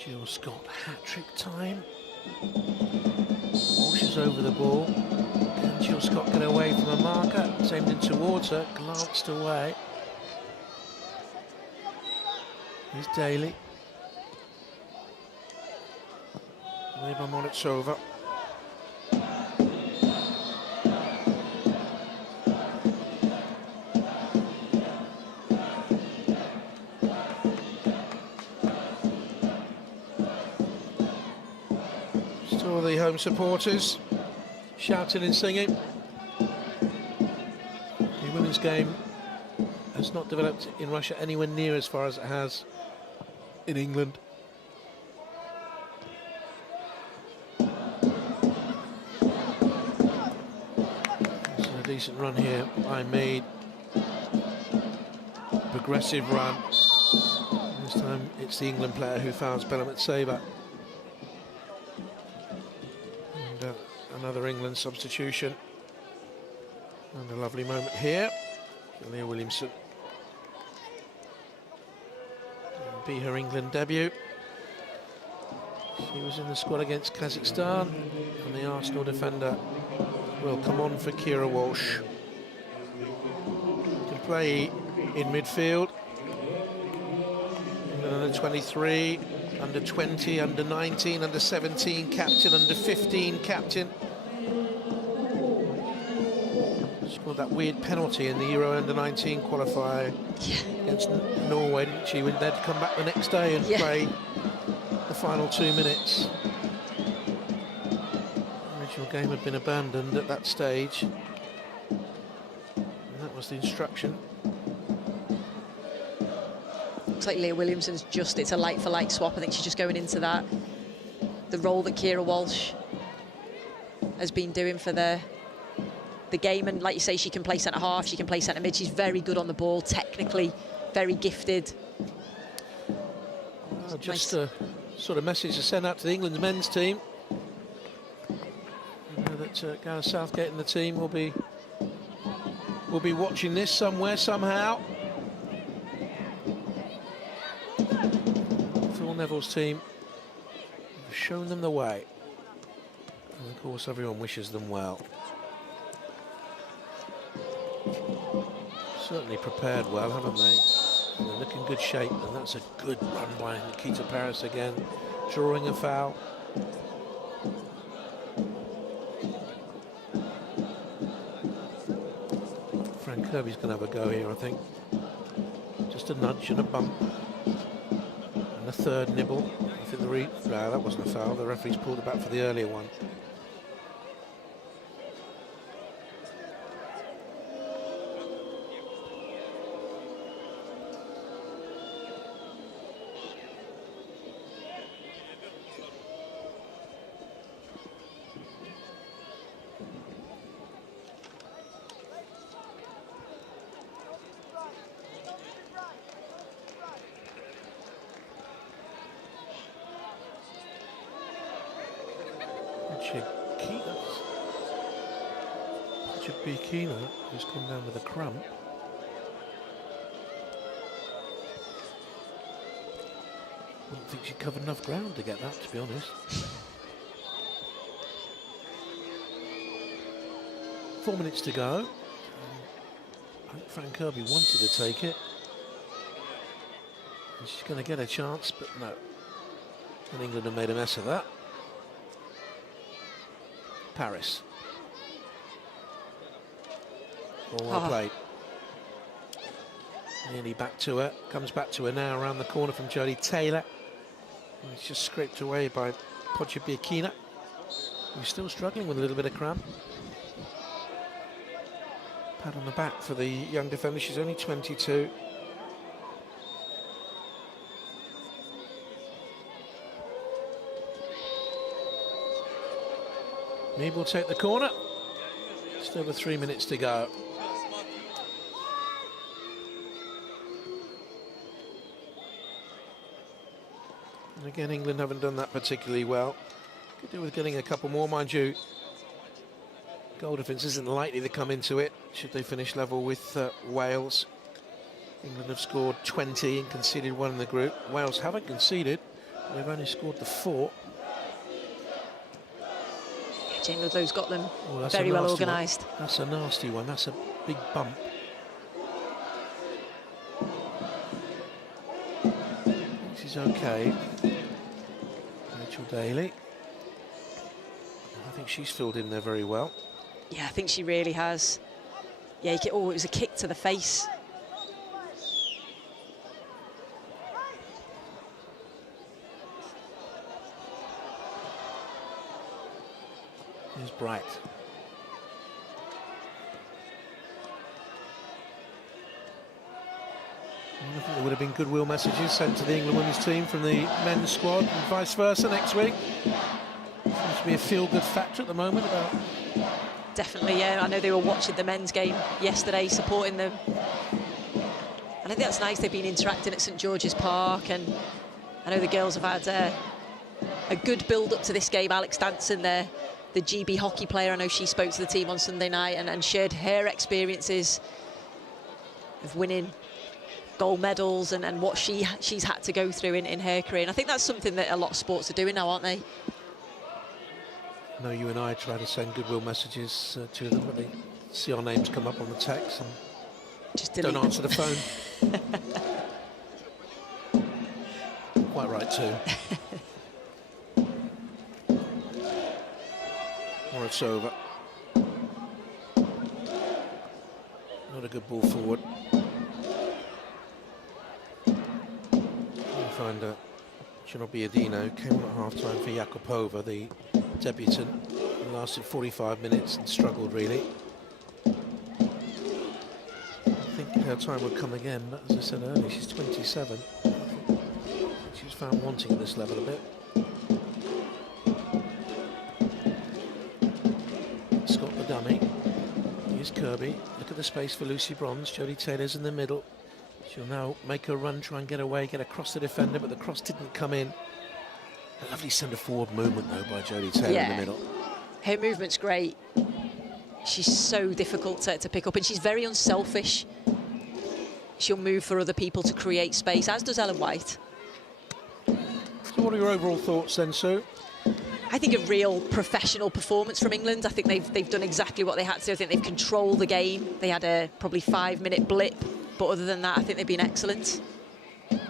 Jill Scott hat-trick time. Walsh is over the ball. Can Jill Scott get away from a marker? It's aimed in towards her, glanced away. Here's Daly. Away by Morozova. home supporters shouting and singing. The women's game has not developed in Russia anywhere near as far as it has in England. So a decent run here by Mead. Progressive run. This time it's the England player who fouls Bellamont Saber. And another England substitution. And a lovely moment here. Leah Williamson. Be her England debut. She was in the squad against Kazakhstan, and the Arsenal defender will come on for Kira Walsh. Can play in midfield. Under 23, under 20, under 19, under 17 captain, under 15 captain. Scored that weird penalty in the Euro under 19 qualifier against Norway, didn't she? When they'd come back the next day and play the final 2 minutes. The original game had been abandoned at that stage, and that was the instruction. Looks like Leah Williamson's it's a like-for-like swap. I think she's just going into the role that Kira Walsh has been doing for the game. And like you say, she can play centre-half, she can play centre-mid. She's very good on the ball, technically, very gifted. Just a sort of message to send out to the England's men's team. I know that Gareth Southgate and the team will be watching this somewhere, somehow. Phil Neville's team have shown them the way. And of course, everyone wishes them well. Certainly prepared well, haven't they? They look in good shape, and that's a good run by Nikita Paris again, drawing a foul. Frank Kirby's going to have a go here, I think. Just a nudge and a bump. And a third nibble. I think no, that wasn't a foul. The referee's pulled it back for the earlier one. Kina, who's come down with a cramp. I don't think she covered enough ground to get that, to be honest. 4 minutes to go. I think Frank Kirby wanted to take it. And she's going to get a chance, but no. And England have made a mess of that. Paris. Well played. Nearly back to her. Comes back to her now around the corner from Jodie Taylor. And it's just scraped away by Pochabiakina, who's still struggling with a little bit of cramp. Pat on the back for the young defender. She's only 22. Mead will take the corner. Still with 3 minutes to go. And again, England haven't done that particularly well. Could do with getting a couple more, mind you. Goal difference isn't likely to come into it, should they finish level with Wales. England have scored 20 and conceded 1 in the group. Wales haven't conceded. They've only scored the 4. Jane Ludlow's got them very well organised. That's a nasty one. That's a big bump. She's okay. Rachel Daly. I think she's filled in there very well. Yeah, I think she really has. Yeah, it was a kick to the face. Here's Bright. I think there would have been goodwill messages sent to the England women's team from the men's squad and vice versa next week. Seems to be a feel-good factor at the moment about... Definitely, yeah. I know they were watching the men's game yesterday, supporting them. And I think that's nice. They've been interacting at St George's Park, and I know the girls have had a good build-up to this game. Alex Danson, the GB hockey player, I know she spoke to the team on Sunday night and shared her experiences of winning gold medals and what she's had to go through in her career. And I think that's something that a lot of sports are doing now, aren't they? I know you and I try to send goodwill messages to them, but they see our names come up on the text and Just don't delete answer the phone. Quite right too. Or it's over. Not a good ball forward. You find Chinobiadino came on at half-time for Yakupova, the debutant. It lasted 45 minutes and struggled really. I think her time would come again, but as I said earlier, she's 27. I think she was found wanting at this level a bit. Scott the dummy. Here's Kirby. Look at the space for Lucy Bronze. Jodie Taylor's in the middle. She'll now make her run, try and get away, get across the defender, but the cross didn't come in. A lovely centre-forward movement, though, by Jodie Taylor in the middle. Her movement's great. She's so difficult to pick up, and she's very unselfish. She'll move for other people to create space, as does Ellen White. So what are your overall thoughts then, Sue? I think a real professional performance from England. I think they've done exactly what they had to. I think they've controlled the game. They had a probably 5-minute blip, but other than that, I think they've been excellent. It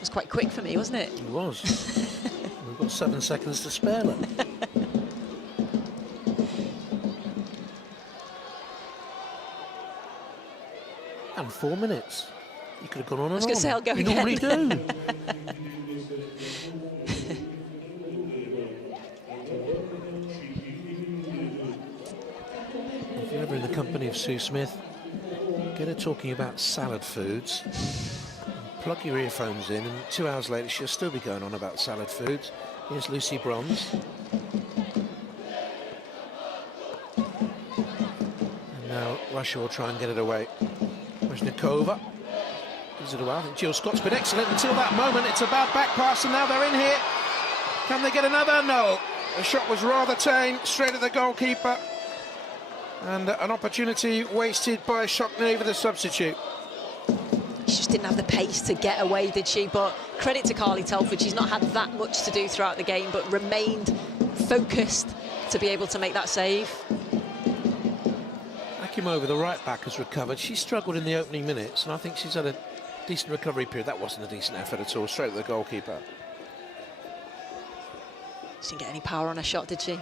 was quite quick for me, wasn't it? It was. We've got 7 seconds to spare them. And 4 minutes. You could have gone on and on. I was going to say, I'll go you again. normally do. If you're ever in the company of Sue Smith, get her talking about salad foods. Plug your earphones in, and 2 hours later she'll still be going on about salad foods. Here's Lucy Bronze. And now Russia will try and get it away. Reznikova gives it away. I think Jill Scott's been excellent until that moment. It's a bad back pass, and now they're in here. Can they get another? No. The shot was rather tame, straight at the goalkeeper. And an opportunity wasted by Shockneva, the substitute. She just didn't have the pace to get away, did she? But credit to Carly Telford. She's not had that much to do throughout the game, but remained focused to be able to make that save. Akimova, the right back, has recovered. She struggled in the opening minutes, and I think she's had a decent recovery period. That wasn't a decent effort at all, straight at the goalkeeper. She didn't get any power on her shot, did she?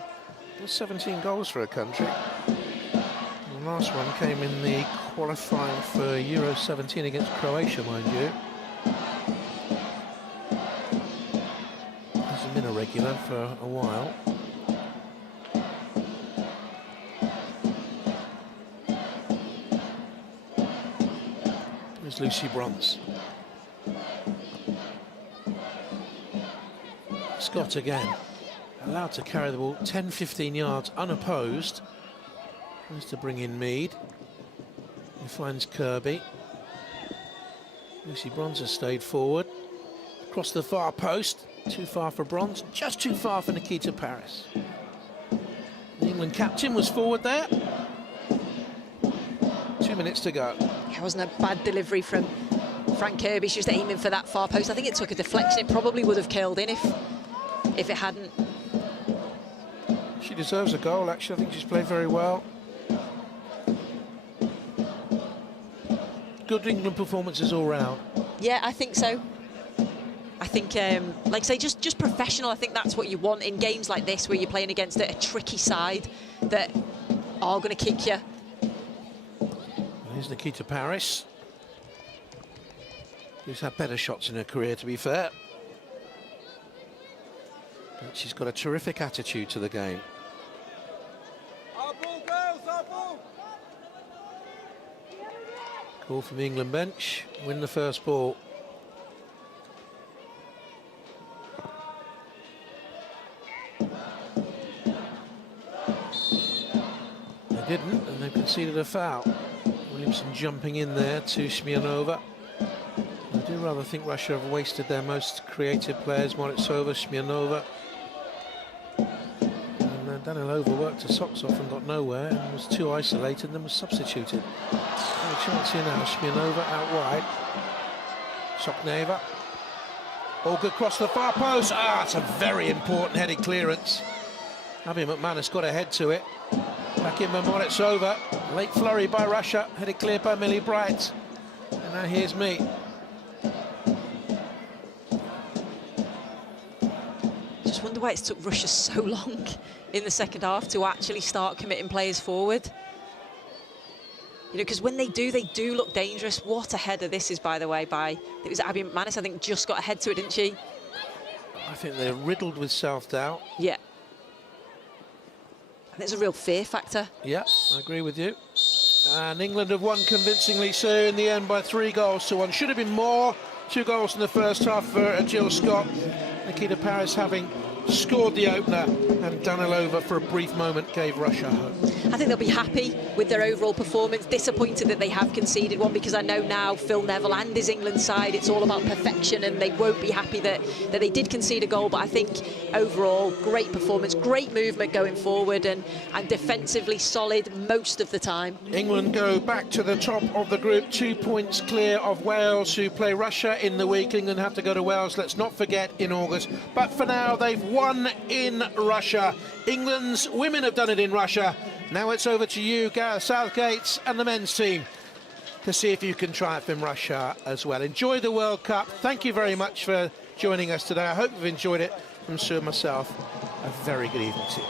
There's 17 goals for her country. The last one came in the qualifying for Euro 17 against Croatia, mind you. Hasn't been a regular for a while. There's Lucy Bronze. Scott again, allowed to carry the ball 10-15 yards unopposed. Tries to bring in Mead. He finds Kirby. Lucy Bronze has stayed forward. Across the far post. Too far for Bronze, just too far for Nikita Paris. The England captain was forward there. 2 minutes to go. It wasn't a bad delivery from Frank Kirby. She was aiming for that far post. I think it took a deflection. It probably would have curled in if it hadn't. She deserves a goal, actually. I think she's played very well. Good England performances all round. Yeah, I think so. I think, like I say, just professional. I think that's what you want in games like this, where you're playing against a tricky side that are going to kick you. Here's Nikita Paris, who's had better shots in her career, to be fair. But she's got a terrific attitude to the game. Our ball, girls, our ball. Call from the England bench, win the first ball. They didn't, and they've conceded a foul. Williamson jumping in there to Smirnova. I do rather think Russia have wasted their most creative players, Moritsova, Smirnova. And Danilova worked her socks off and got nowhere and was too isolated and then was substituted. No chance here now, Smirnova out wide. Sokneva. Olga across the far post. Ah, it's a very important headed clearance. Abby McManus got ahead to it. Back in by Moritsova. Late flurry by Russia, headed clear by Millie Bright. And now here's me. Just wonder why it's took Russia so long in the second half to actually start committing players forward. You know, because when they do look dangerous. What a header this is, by the way, it was Abby McManus, I think, just got ahead to it, didn't she? I think they're riddled with self-doubt. Yeah. And there's a real fear factor. Yeah, I agree with you. And England have won convincingly so in the end by 3-1. Should have been more. 2 goals in the first half for Jill Scott. Nikita Paris having scored the opener, and Danilova for a brief moment gave Russia hope. I think they'll be happy with their overall performance, disappointed that they have conceded one, because I know now Phil Neville and his England side, it's all about perfection, and they won't be happy that they did concede a goal. But I think overall, great performance, great movement going forward, and defensively solid most of the time. England go back to the top of the group, 2 points clear of Wales, who play Russia in the week. England have to go to Wales, let's not forget, in August. But for now, they've won in Russia. England's women have done it in Russia. Now it's over to you, Gareth Southgate, and the men's team to see if you can triumph in Russia as well. Enjoy the World Cup. Thank you very much for joining us today. I hope you've enjoyed it. From Sue and myself, a very good evening to you.